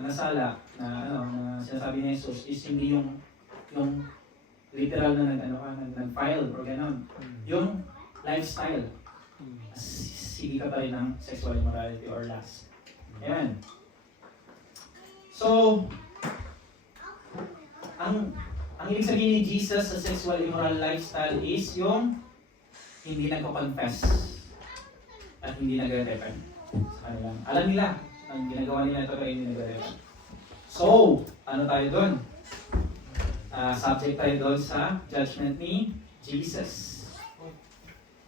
nasala na sinasabi ni Jesus is hindi yung literal na nag-file or gano'n. Yung lifestyle. Sige ka pa rin ng sexual immorality or lust. Amen. So, ang ibig sabihin ni Jesus sa sexual immoral lifestyle is yung hindi nagko-confess at hindi nagre-repent sa kanilang. Alam nila, ang ginagawa nila ito pero hindi nagre-repent. So, ano tayo doon? Subject tayo doon sa judgment ni Jesus.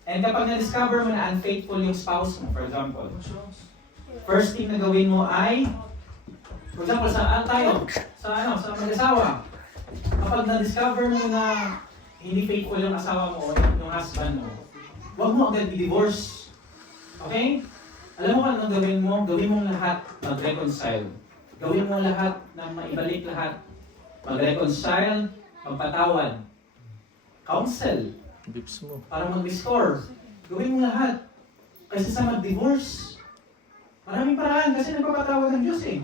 And kapag na-discover mo na unfaithful yung spouse mo, for example, first thing na gawin mo ay, for example, sa mag-asawa, kapag na-discover mo na hindi faithful yung asawa mo o yung husband mo, huwag mo agad i-divorce. Okay? Alam mo kung anong gawin mo? Gawin mong lahat mag-reconcile. Gawin mo lahat na maibalik lahat. Mag-reconcile, magpatawad. Counsel. Bips mo. Para mag-restore. Gawin mo lahat. Kasi sa mag-divorce, maraming paraan kasi nagpapatawad ng Diyos eh.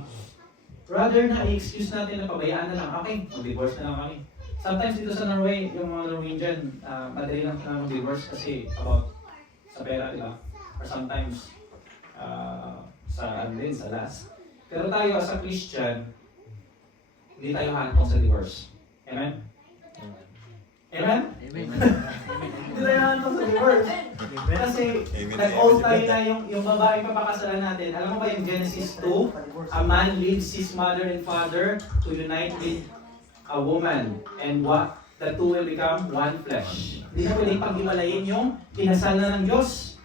Rather na i-excuse natin na pabayaan na lang. Okay, mag-divorce na lang kami. Sometimes dito sa Norway, yung mga Norwegian, madali lang na mag-divorce kasi about sa pera, di ba? Or sometimes, sa last. Pero tayo as a Christian, hindi tayo hantong sa divorce. Amen? Amen? Amen. Hindi tayo hantong sa divorce. Kasi nag-oath tayo na yung babae papakasalan natin. Alam mo ba yung Genesis 2? A man leaves his mother and father to unite with a woman. And what? The two will become one flesh. Hindi na pwedeng pag-himalayin yung kinasal na ng Diyos.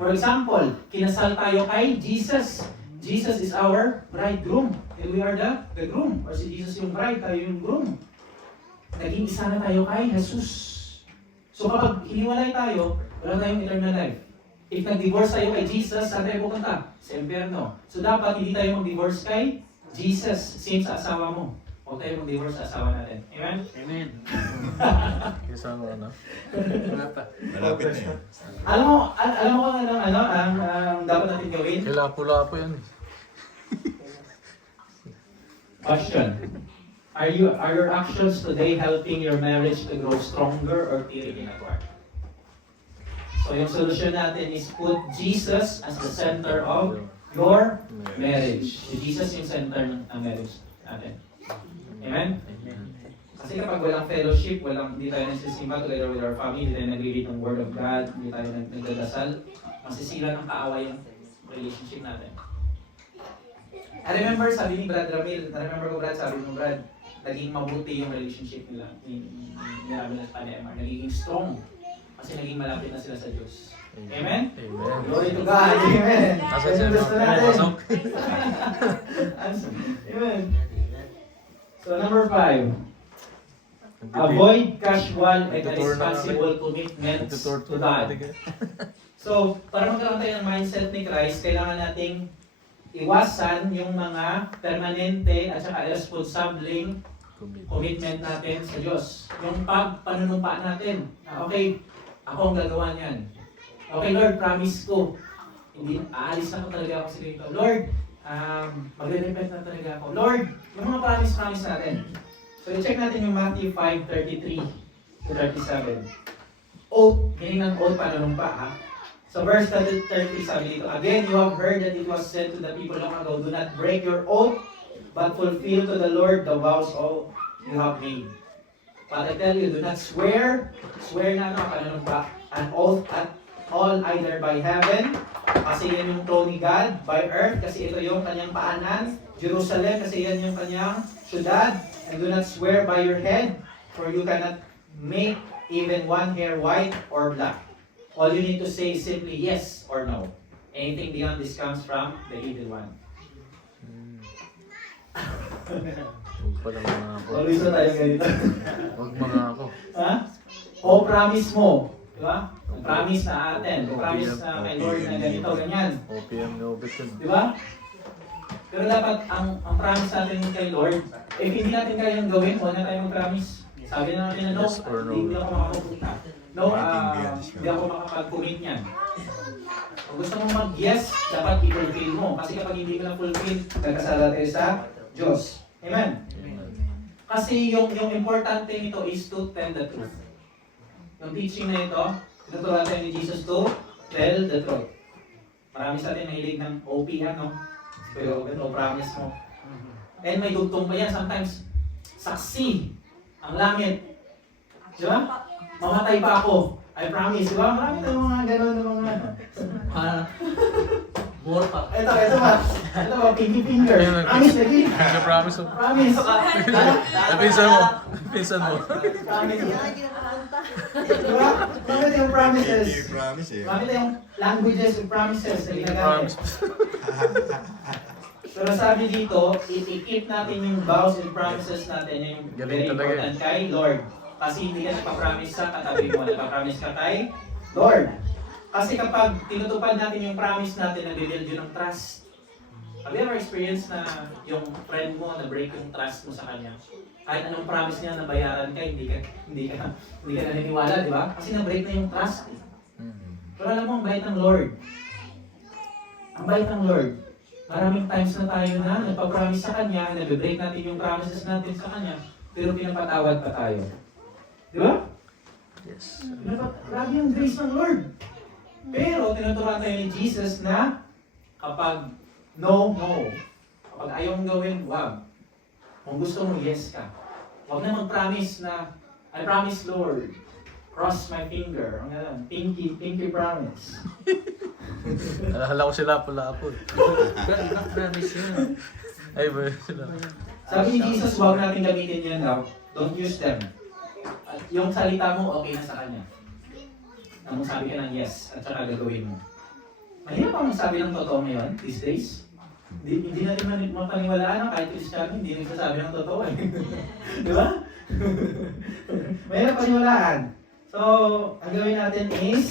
For example, kinasal tayo kay Jesus. Jesus is our bridegroom. And we are the groom. Or si Jesus yung bride, tayo yung groom. Naging isa na tayo kay Jesus. So kapag hiniwalay tayo, wala tayong eternal life. If nag-divorce tayo kay Jesus, saan tayo pupunta? Sa impyerno. So dapat hindi tayo mag-divorce kay Jesus, same sa asawa mo. Huwag tayo mag-divorce sa asawa natin. Amen? Amen. Kaysa ano. Wala pa. Malapit na yun. Alam mo kung ang dapat natin gawin? Lapo-lapo yan eh. Question. Are your actions today helping your marriage to grow stronger or tearing it apart? So yung solution natin is put Jesus as the center of your marriage. Si Jesus yung center ng marriage natin. Amen? Kasi kapag walang fellowship, hindi tayo nagsisimba together with our family, hindi tayo nag-read ng Word of God, hindi tayo nagdadasal, masisira ng kaaway yung relationship natin. I remember, sabi ni Brad Ramil, na-remember ko Brad, sabi mo Brad, naging mabuti yung relationship nila ni Ramil at Pani Emar, naging strong kasi naging malapit na sila sa Diyos. Amen? Amen. Glory to God! Amen! Nasa Yan siya yung gusto natin. pasok. Amen. So number 5, avoid casual and irresponsible commitment to God. So, para magkaroon tayo ng mindset ni Christ, kailangan nating iwasan yung mga permanente at saka irresponsibleng commitment natin sa Diyos. Yung panunumpa natin. Okay, ako ang gagawa niyan. Okay, Lord, promise ko. Hindi, aalis na ko talaga ako sa dito. Lord, magre-repent na talaga ako. Lord, yung mga promise natin. So, check natin yung Matthew 5:33 to 37. Oath, meaning ng oath, panunumpa, ha? So, verse 30 sabi dito, again, you have heard that it was said to the people long ago, do not break your oath, but fulfill to the Lord the vows all you have made. But I tell you, do not swear na panunumpa, an oath at all either by heaven, kasi yan yung throne ni God, by earth, kasi ito yung kanyang paanan, Jerusalem, kasi yan yung kanyang syudad, and do not swear by your head, for you cannot make even one hair white or black. All you need to say is simply yes or no. Anything beyond this comes from the evil one. Huwag pala mga ako. Always na tayo ganito. Huwag mga ako. Ha? O promise mo. Diba? Promise na atin. Promise na kay Lord na ganito, ganyan. OPM na obit yun. Diba? Pero dapat ang promise natin kay Lord, if hindi natin kayang gawin, huwag na tayo mag-promise. Sabi na natin na no, Yes or no? hindi ako makakapunta. No, hindi ako makapag-commit niyan. Kung gusto mong mag-yes, dapat i-fulfill mo. Kasi kapag hindi mo na-fulfill, nagkasala tayo sa Diyos. Amen? Kasi yung importante nito is to tell the truth. Yung teaching na ito, tinuturuan tayo ni Jesus to tell the truth. Marami sa atin mahilig ng OP yan, no? Pero ito, promise mo. And may dugtong pa yan. Sometimes, saksi ang langit. Di ba? Mamatay pa ako. I promise. Di ba? Marami tayong mga gano'n na mga More pa. Ito ba? Pinky finger. Ayun, Promise lagi. Hindi promise mo. Promise. Napinsan mo. Pinsan mo. Promise. Di ba? Marami tayong promises. Hindi promise eh. Marami tayong languages and promises na ginagamit. Promise. Pero sabi dito, i-keep natin yung vows and promises natin, yung very Galing talaga important kay Lord. Kasi hindi ka nagpa-promise sa katabi mo, nagpa-promise ka kay Lord. Kasi kapag tinutupad natin yung promise natin, nag-build yun ng trust. Have you ever experienced na yung friend mo na-break yung trust mo sa kanya? Kahit anong promise niya na bayaran ka, hindi ka naniniwala, di ba? Kasi na-break na yung trust. Pero alam mo, ang bait ng Lord. Ang bait ng Lord. Maraming times na tayo na nagpa-promise sa Kanya, nag-break natin yung promises natin sa Kanya, pero pinapatawad pa tayo. Di ba? Yes. Grabe yung grace ng Lord. Pero tinuturuan tayo ni Jesus na kapag no, no. Kapag ayaw mong gawin, wag. Kung gusto mo, yes ka. Huwag na mag-promise na, I promise Lord, cross my finger. Ang ganun, pinky promise. Hala ko sila lapo-lapo. Promise yun. Ay ba sila? Sabi ni Jesus, huwag natin gamitin yan daw. Don't use them. At yung salita mo, okay na sa Kanya. Nang sabi ka ng yes, at saka gagawin mo. Mahirap ang magsabi ng totoo ngayon, these days. Hindi natin mapaniwalaan na kahit Kristiyano, hindi nagsasabi ng totoo eh. Di ba? Mahirap paniwalaan. So, ang gawin natin is,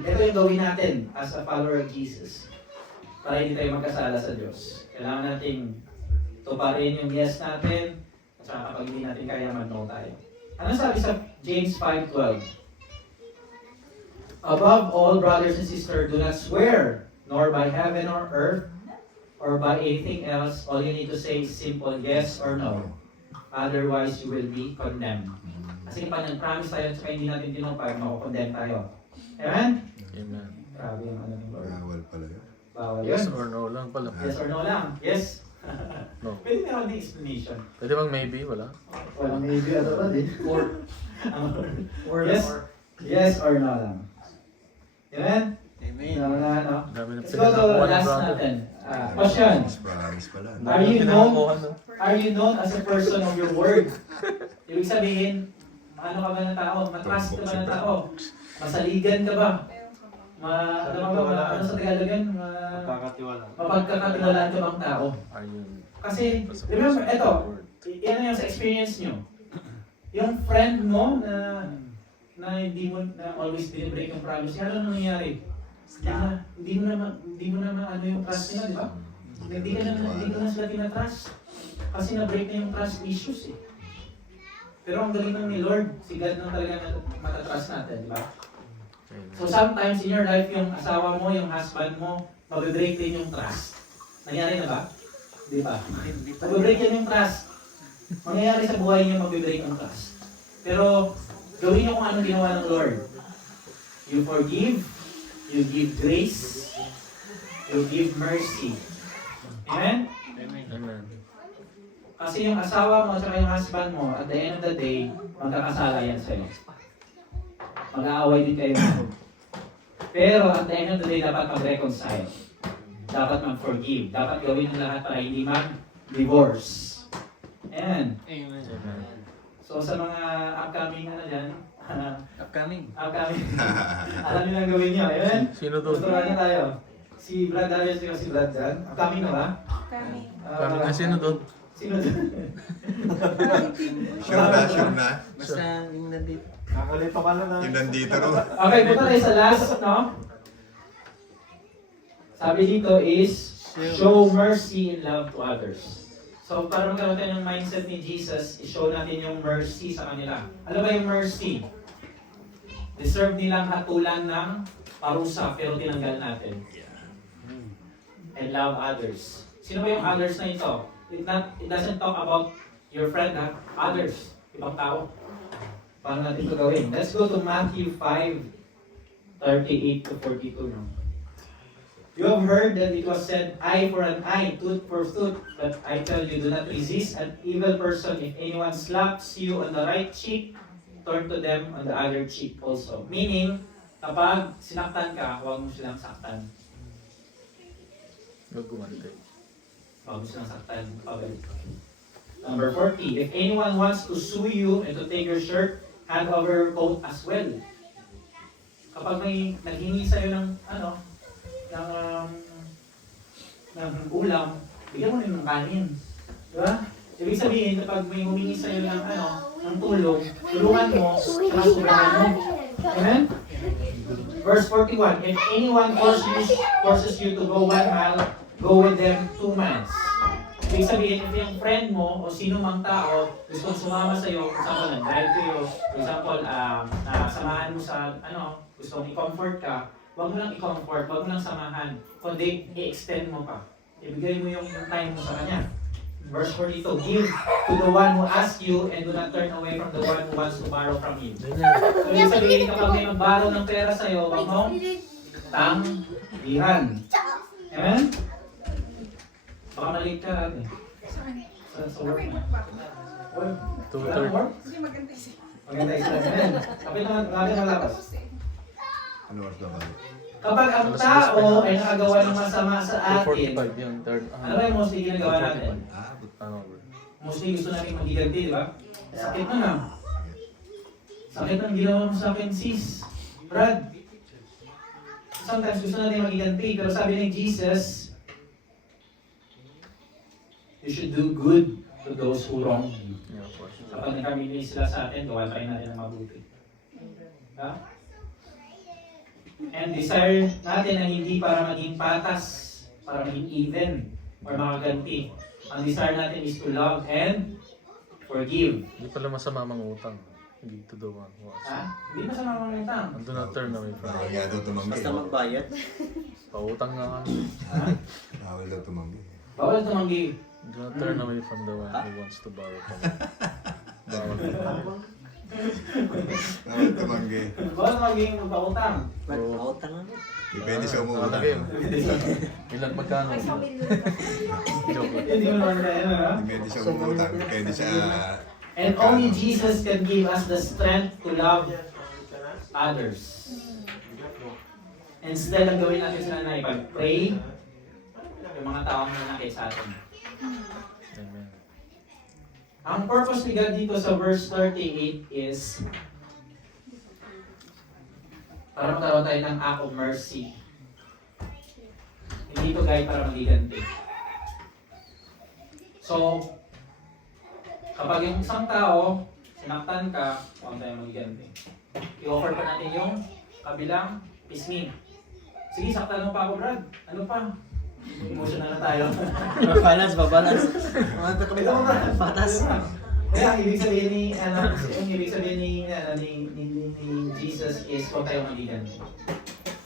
ito yung gawin natin as a follower of Jesus. para hindi tayo magkasala sa Diyos. Kailangan nating tuparin yung yes natin, at saka kapag hindi natin kaya, mag-no tayo. Ano sabi sa James 5:12? Above all, brothers and sisters, do not swear, nor by heaven or earth, or by anything else. All you need to say is simple yes or no. Otherwise, you will be condemned. Kasi pag nag-promise tayo at saka hindi natin tinupay, mako-condemn tayo. Amen? Amen. Grabe yung ano ng Lord. Bawal pala yun. Bawal Yes yun. or no lang pala. Yes or no lang. Yes. No. Pwede meron din explanation. Pwede bang maybe? Wala? Well, maybe ano ba din? Or Yes. Yes or no lang. Amen? Amen. No, no, no. Dami na Let's go to pinakakuha ng last brother. natin. Question. Promise pala. Are you Pinakakuha known? na. Are you known as a person of your word? Ibig sabihin, ano ka ba ng tao? Matrust ka ba ng tao? Masaligan ka ba? Ano ka ba? Ano sa Tagalog yan? Pagkakatiwala. Mapagkakatiwalaan ka bang tao? Are you... Kasi, remember, eto, yan na yung sa experience nyo. Yung friend mo na hindi mo na always dinibreak yung promise, ano nangyayari? Hindi mo na ano yung trust nila, di ba? Hindi ko na sila tinatrust. Kasi na-break na yung trust issues eh. Pero ang galing ng ni Lord, si God na talaga matatrust natin, di ba? So sometimes in your life, yung asawa mo, yung husband mo, mag-break din yung trust. Nangyari na ba? Di ba? Mag-break din yung trust. Mangyayari sa buhay niyo, mag-break yung trust. Pero gawin niyo kung ano ginawa ng Lord. You forgive, you give grace, you give mercy. Amen? Amen. Kasi yung asawa mo at yung husband mo, at the end of the day, magkakasala yan sa'yo. Mag-aaway din kayo. Pero at the end of the day, dapat mag-reconcile. Dapat mag-forgive. Dapat gawin ng lahat para hindi mag-divorce. Amen. Amen. Amen. So sa mga upcoming ano dyan, Upcoming. alam niyo lang gawin niyo. Amen? Sino doon? Tuturuan na tayo. Si Brad Darius ko si Brad dyan. Upcoming na ba? Kami. Kami na sino doon? Sino dyan? Sure na. Basta yung nandito. Nakalito ka na na. Yung nandito ro. Okay, punta tayo sa last, no? Sabi dito is, show mercy and love to others. So, para magkaroon tayo ng mindset ni Jesus, i-show natin yung mercy sa kanila. Ano ba yung mercy? Deserve nilang hatulan ng parusa, pero tinanggal natin. And love others. Sino ba yung others na ito? It doesn't talk about your friend, ha? Others. Ibang tao. Paano natin ito gawin? Let's go to Matthew 5:38 to 42 now. You have heard that it was said, eye for an eye, tooth for tooth. But I tell you, do not resist an evil person. If anyone slaps you on the right cheek, turn to them on the other cheek also. Meaning, kapag sinaktan ka, huwag mo silang saktan. Huwag gumante. Huwag mo silang saktan. Pabalik. Number 40, if anyone wants to sue you and to take your shirt, hand over your coat as well. Kapag may naghingi sa'yo ng ulam, bigyan mo rin ng kanin. Diba? Ibig sabihin, kapag may humingi sa'yo ng tulong, tulungan mo, saka subrahan mo. Amen? Verse 41, if anyone forces you to go 1 mile, go with them 2 miles. Ibig sabihin, if yung friend mo o sino mang tao gusto sumama sa'yo, for example, nag-drive kayo, for example, samahan mo sa, gusto mong i-comfort ka, huwag mo lang i-comfort, huwag mo lang samahan, kundi i-extend mo pa. Ibigay mo yung time mo sa kanya. Verse 42, give to the one who asks you and do not turn away from the one who wants to borrow from you. So, ibig sabihin, kapag may mag-borrow ng pera sa'yo, huwag mong tanggihan. Amen? Baka maliit ka ate. Sa work na. Work? Wala kang work? Maganda isa. Amen. Kapit naman malakas. Ano oras na ba? Kapag ang tao ay nakagawa ng masama sa atin, 45 yung third. ano ba yung mostly ginagawa natin? Ano ba? Mostly gusto namin magiganti, di ba? Sakit na na. Sakit ang ginawa mo sa akin, sis. Brad. Sometimes gusto natin magiganti, pero sabi ni Jesus, you should do good to those who wrong you. Yeah, of course. Kapag nakamili sila sa atin, gawa tayo natin ng mabuti. Diba? And desire natin ang hindi para maging patas para maging even or makaganti. Ang desire natin is to love and forgive. Hindi pala masama mangutang. Give to the one who asks. Ha? Hindi pa sa mamamutang. And do not turn away from Bawal it. nga daw tumanggi. Basta magbayad. Pautang nga kami. Ha? Bawal daw tumanggi. Bawal tumanggi. Do not turn away from the one who wants to borrow from you. Bawal. Bawal tumanggi. Bawal tumanggi magpautang. Mag-out na lang. Depende sa umuutang. Nakalagay yun. Ilan magkano? Joke lang. Hindi mo naman kaya, ha? Depende sa umuutang. Depende sa... And only Jesus can give us the strength to love others. Instead, ang gawin natin sa nanay, pag-pray, yung mga taong nanakit sa atin. Amen. Ang purpose ni God dito sa verse 38 is para magkaroon tayo ng act of mercy. Hindi ito guide para magiganti. So, kapag yung isang tao, sinaktan ka, huwag tayo magiganti. I-offer pa natin yung kabilang pisngi. Sige, saktan mo pa ako, Brad. Ano pa? Emotional na tayo. Babalance. Mga kami Ito mo, Brad. patas. Kaya ibig sabihin ni yung ibig sabihin ni Jesus is huwag tayong magiganti.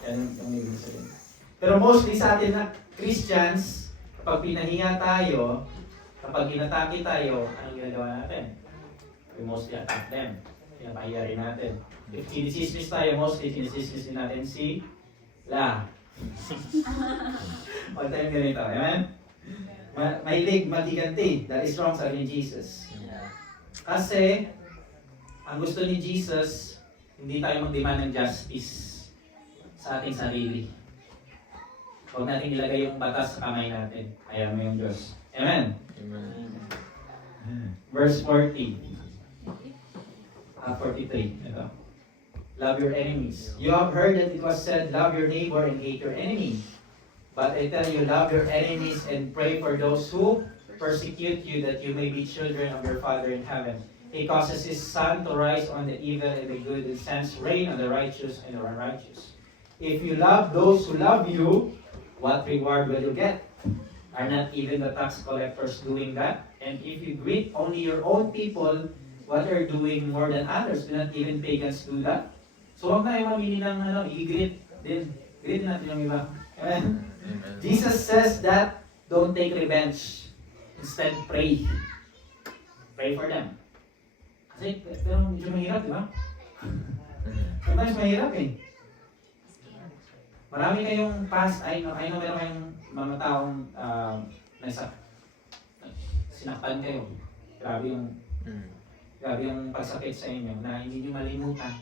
Yan yung ibig sabihin. Pero mostly sa atin na Christians, kapag pinahinga tayo, kapag inatake tayo, anong ginagawa natin? We mostly attack them. Pinapahiya rin natin. If sinisismis tayo, mostly sinisismis din natin si La. Huwag tayong ganito. Amen? Mahilig magiganti. That is wrong sa akin Jesus. Kasi, ang gusto ni Jesus, hindi tayo mag-demand ng justice sa ating sarili. Huwag natin ilagay yung batas sa kamay natin. Ayaw mo yung Diyos. Amen? Amen. Verse 40. 43. Ito. Love your enemies. You have heard that it was said, love your neighbor and hate your enemy. But I tell you, love your enemies and pray for those who persecute you, that you may be children of your Father in heaven. He causes His sun to rise on the evil and the good, and sends rain on the righteous and the unrighteous. If you love those who love you, what reward will you get? Are not even the tax collectors doing that? And if you greet only your own people, what are doing more than others? Do not even pagans do that? So huwag na yung mamili ng i-greet din. Greet natin yung iba. Amen? Amen. Jesus says that don't take revenge. Instead, pray. Pray for them. Kasi, pero medyo mahirap, di ba? Sometimes mahirap eh. Marami kayong past, I know meron kayong mga taong sinaktan kayo. Grabe yung pagsakit sa inyo na hindi nyo malimutan.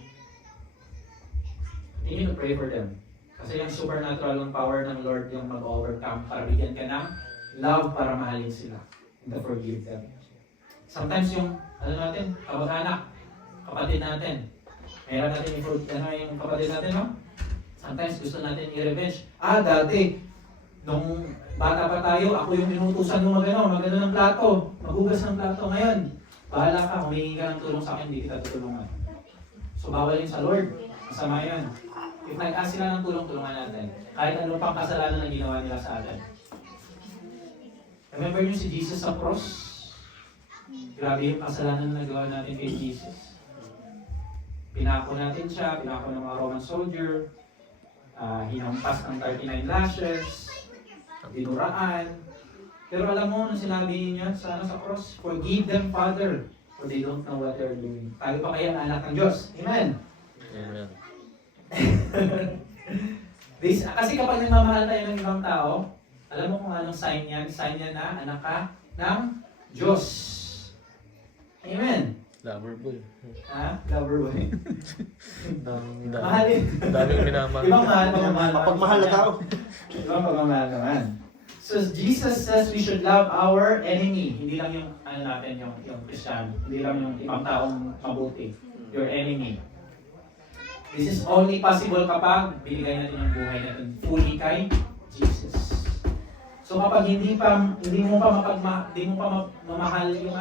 You need to pray for them. Kasi yung supernatural ng power ng Lord yung mag-overcome para bigyan ka ng love para mahalin sila and to forgive them. Sometimes yung, kamag-anak, kapatid natin, mayroon natin yung kapatid natin, no? Sometimes gusto natin i-revenge. Dati, nung bata pa tayo, ako yung inutusan mo magano ng plato, maghugas ng plato. Ngayon, bahala ka, humingi ka ng tulong sa akin, hindi kita tutulungan. So, bawal yun sa Lord. Masama yun. If nag-ask sila ng tulong-tulungan natin, kahit ano pang kasalanan na ginawa nila sa atin. Remember niyo si Jesus sa cross? Grabe yung kasalanan na nagawa natin kay Jesus. Pinako natin siya, pinako ng mga Roman soldier, hinampas ng 39 lashes, dinuraan. Pero alam mo, nung sinabi niya sa cross, forgive them, Father, for they don't know what they're doing. Tayo pa kaya ang anak ng Diyos. Amen? Amen. Kasi kapag nagmamahal tayo ng ibang tao, alam mo kung anong sign yan? Sign yan na anak ka ng Diyos. Amen? Lover boy. Ha? Lover boy. Mahalin. Mahalin. Daming minamahal. Ibang mahal, pagmamahal. Pagmahal na tao. Ibang pagmamahal naman. So Jesus says we should love our enemy. Hindi lang yung natin, yung Christian. Hindi lang yung ibang taong mabuti. Your enemy. This is only possible kapag binigay natin ang buhay natin fully kay Jesus. So kapag hindi mo pa mamahal yung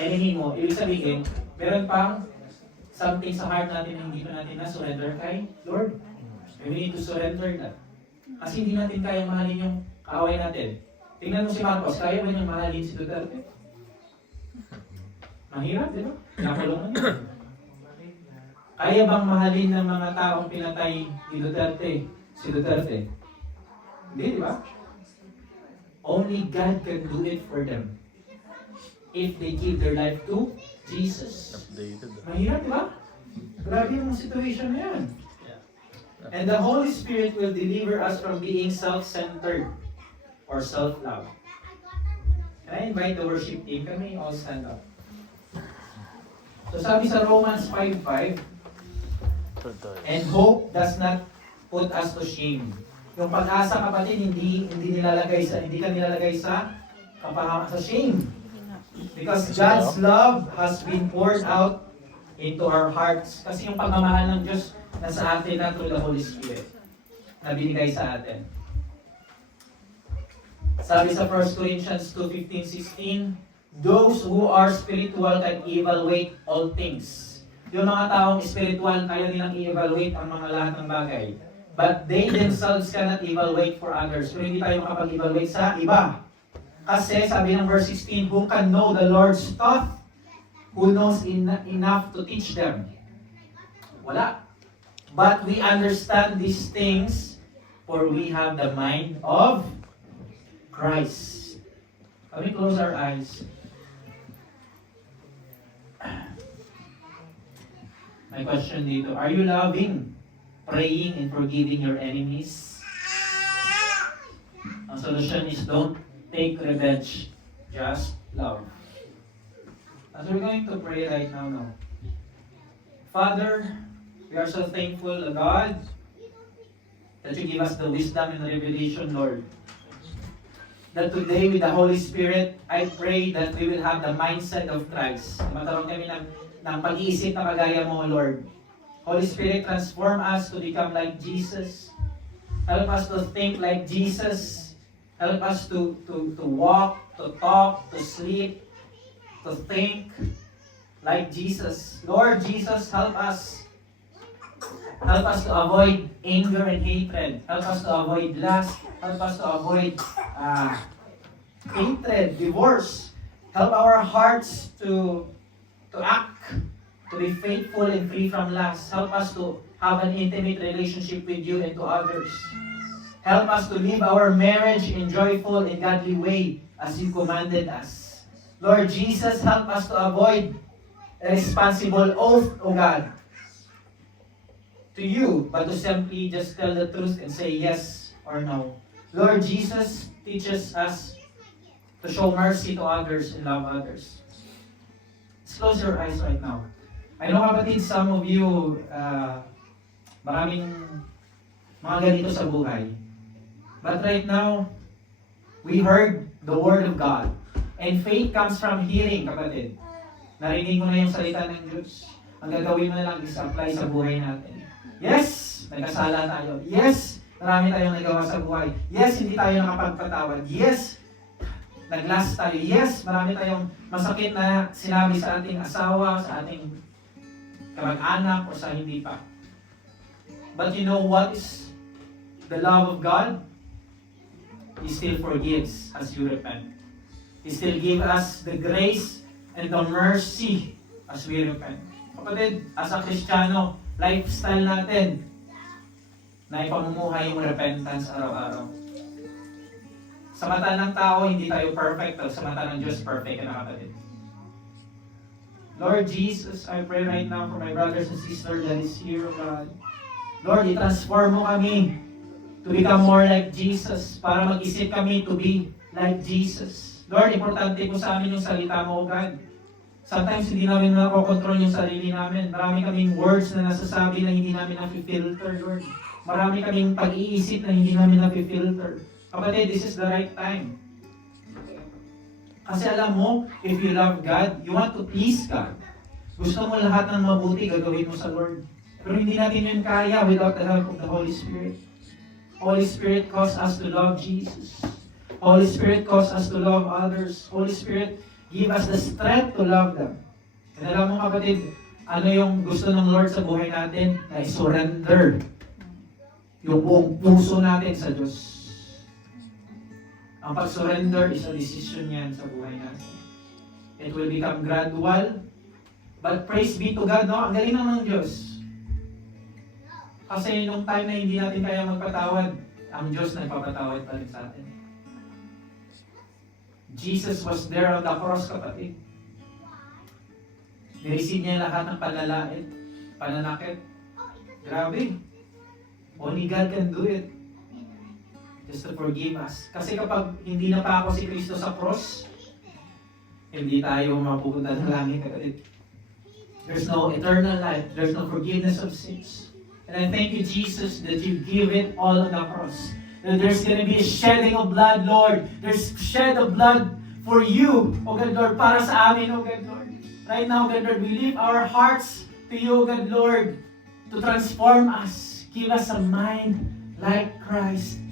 enemy mo, ibig sabihin, meron pang something sa heart natin na hindi pa natin na-surrender kay Lord. And we need to surrender that. Kasi hindi natin kayang mahalin yung Kaaway natin. Tingnan mo si Marcos, kaya ba niyang mahalin si Duterte? Mahirap, di ba? Nakulong na niya. Kaya bang mahalin ng mga taong pinatay ni Duterte, si Duterte? Hindi, di ba? Only God can do it for them. If they give their life to Jesus. Updated. Mahirap, di ba? Grabe yung situation na yan. And the Holy Spirit will deliver us from being self-centered or self-love. Can I invite the worship team? Can we all stand up? So sabi sa Romans 5:5, and hope does not put us to shame. Yung pag-asa, kapatid, hindi ka nilalagay sa sa shame. Because God's love has been poured out into our hearts. Kasi yung pagmamahal ng Diyos nasa atin na through the Holy Spirit na binigay sa atin. Sabi sa 1 Corinthians 2:15-16, those who are spiritual can evaluate all things. Yung mga taong spiritual, kaya nilang i-evaluate ang mga lahat ng bagay. But they themselves cannot evaluate for others. Pero hindi tayo makapag-evaluate sa iba. Kasi sabi ng verse 16, who can know the Lord's thought? Who knows enough to teach them? Wala. But we understand these things, for we have the mind of Christ. Can we close our eyes? My question dito, are you loving, praying, and forgiving your enemies? Ang solution is don't take revenge, just love. As we're going to pray right now. Father, we are so thankful, God, that you give us the wisdom and the revelation, Lord. That today with the Holy Spirit, I pray that we will have the mindset of Christ. Magkaroon kami ng pag-iisip na kagaya mo, Lord. Holy Spirit, transform us to become like Jesus. Help us to think like Jesus. Help us to walk, to talk, to sleep, to think like Jesus. Lord Jesus, help us. Help us to avoid anger and hatred. Help us to avoid lust. Help us to avoid hatred, divorce. Help our hearts to act, to be faithful and free from lust. Help us to have an intimate relationship with you and to others. Help us to live our marriage in joyful and godly way as you commanded us. Lord Jesus, help us to avoid a responsible oath, O God, to you, but to simply just tell the truth and say yes or no. Lord Jesus, teaches us to show mercy to others and love others. Let's close your eyes right now. I know, kapatid, some of you, maraming mga ganito sa buhay. But right now, we heard the Word of God. And faith comes from hearing, kapatid. Narinig mo na yung salita ng Diyos. Ang gagawin mo na lang is apply sa buhay natin. Yes, nagkasala tayo. Yes, marami tayong nagawa sa buhay. Yes, hindi tayo nakapagpatawad. Yes, nag-last tayo. Yes, marami tayong masakit na sinabi sa ating asawa, sa ating kamag-anak, o sa hindi pa. But you know what is the love of God? He still forgives as you repent. He still gives us the grace and the mercy as we repent. Kapatid, as a Kristiyano, lifestyle natin na ipamumuhay yung repentance araw-araw. Sa mata ng tao, hindi tayo perfect, pero sa mata ng Diyos, perfect na, kapatid. Lord Jesus, I pray right now for my brothers and sisters that is here, God. Lord, i-transform mo kami to become more like Jesus, para mag-isip kami to be like Jesus. Lord, importante po sa amin yung salita mo, God. Sometimes hindi namin nakokontrol yung sarili namin. Marami kaming words na nasasabi na hindi namin na-filter, Lord. Marami kaming pag-iisip na hindi namin na-filter. Kapatid, this is the right time. Kasi alam mo, if you love God, you want to please God. Gusto mo lahat ng mabuti, gagawin mo sa Lord. Pero hindi natin yun kaya without the help of the Holy Spirit. Holy Spirit calls us to love Jesus. Holy Spirit calls us to love others. Holy Spirit, give us the strength to love them. And alam mo, kapatid, ano yung gusto ng Lord sa buhay natin? Na i-surrender yung buong puso natin sa Diyos. Ang pag-surrender is a decision yan sa buhay natin. It will become gradual. But praise be to God, no? Ang galing naman ng Diyos. Kasi nung time na hindi natin kaya magpatawad, ang Diyos nagpapatawad pa rin sa atin. Jesus was there on the cross, kapatid. Nireceive niya lahat ng panlalait, pananakit. Grabe. Only God can do it. Just to forgive us. Kasi kapag hindi na pa ako si Kristo sa cross, hindi tayo mapupunta ng langit, kapatid. There's no eternal life. There's no forgiveness of sins. And I thank you, Jesus, that you give it all on the cross. That there's going to be a shedding of blood, Lord. There's shed of blood for you, O God, Lord, para sa amin, O God, Lord. Right now, God, Lord, we lift our hearts to you, O God, Lord, to transform us. Give us a mind like Christ.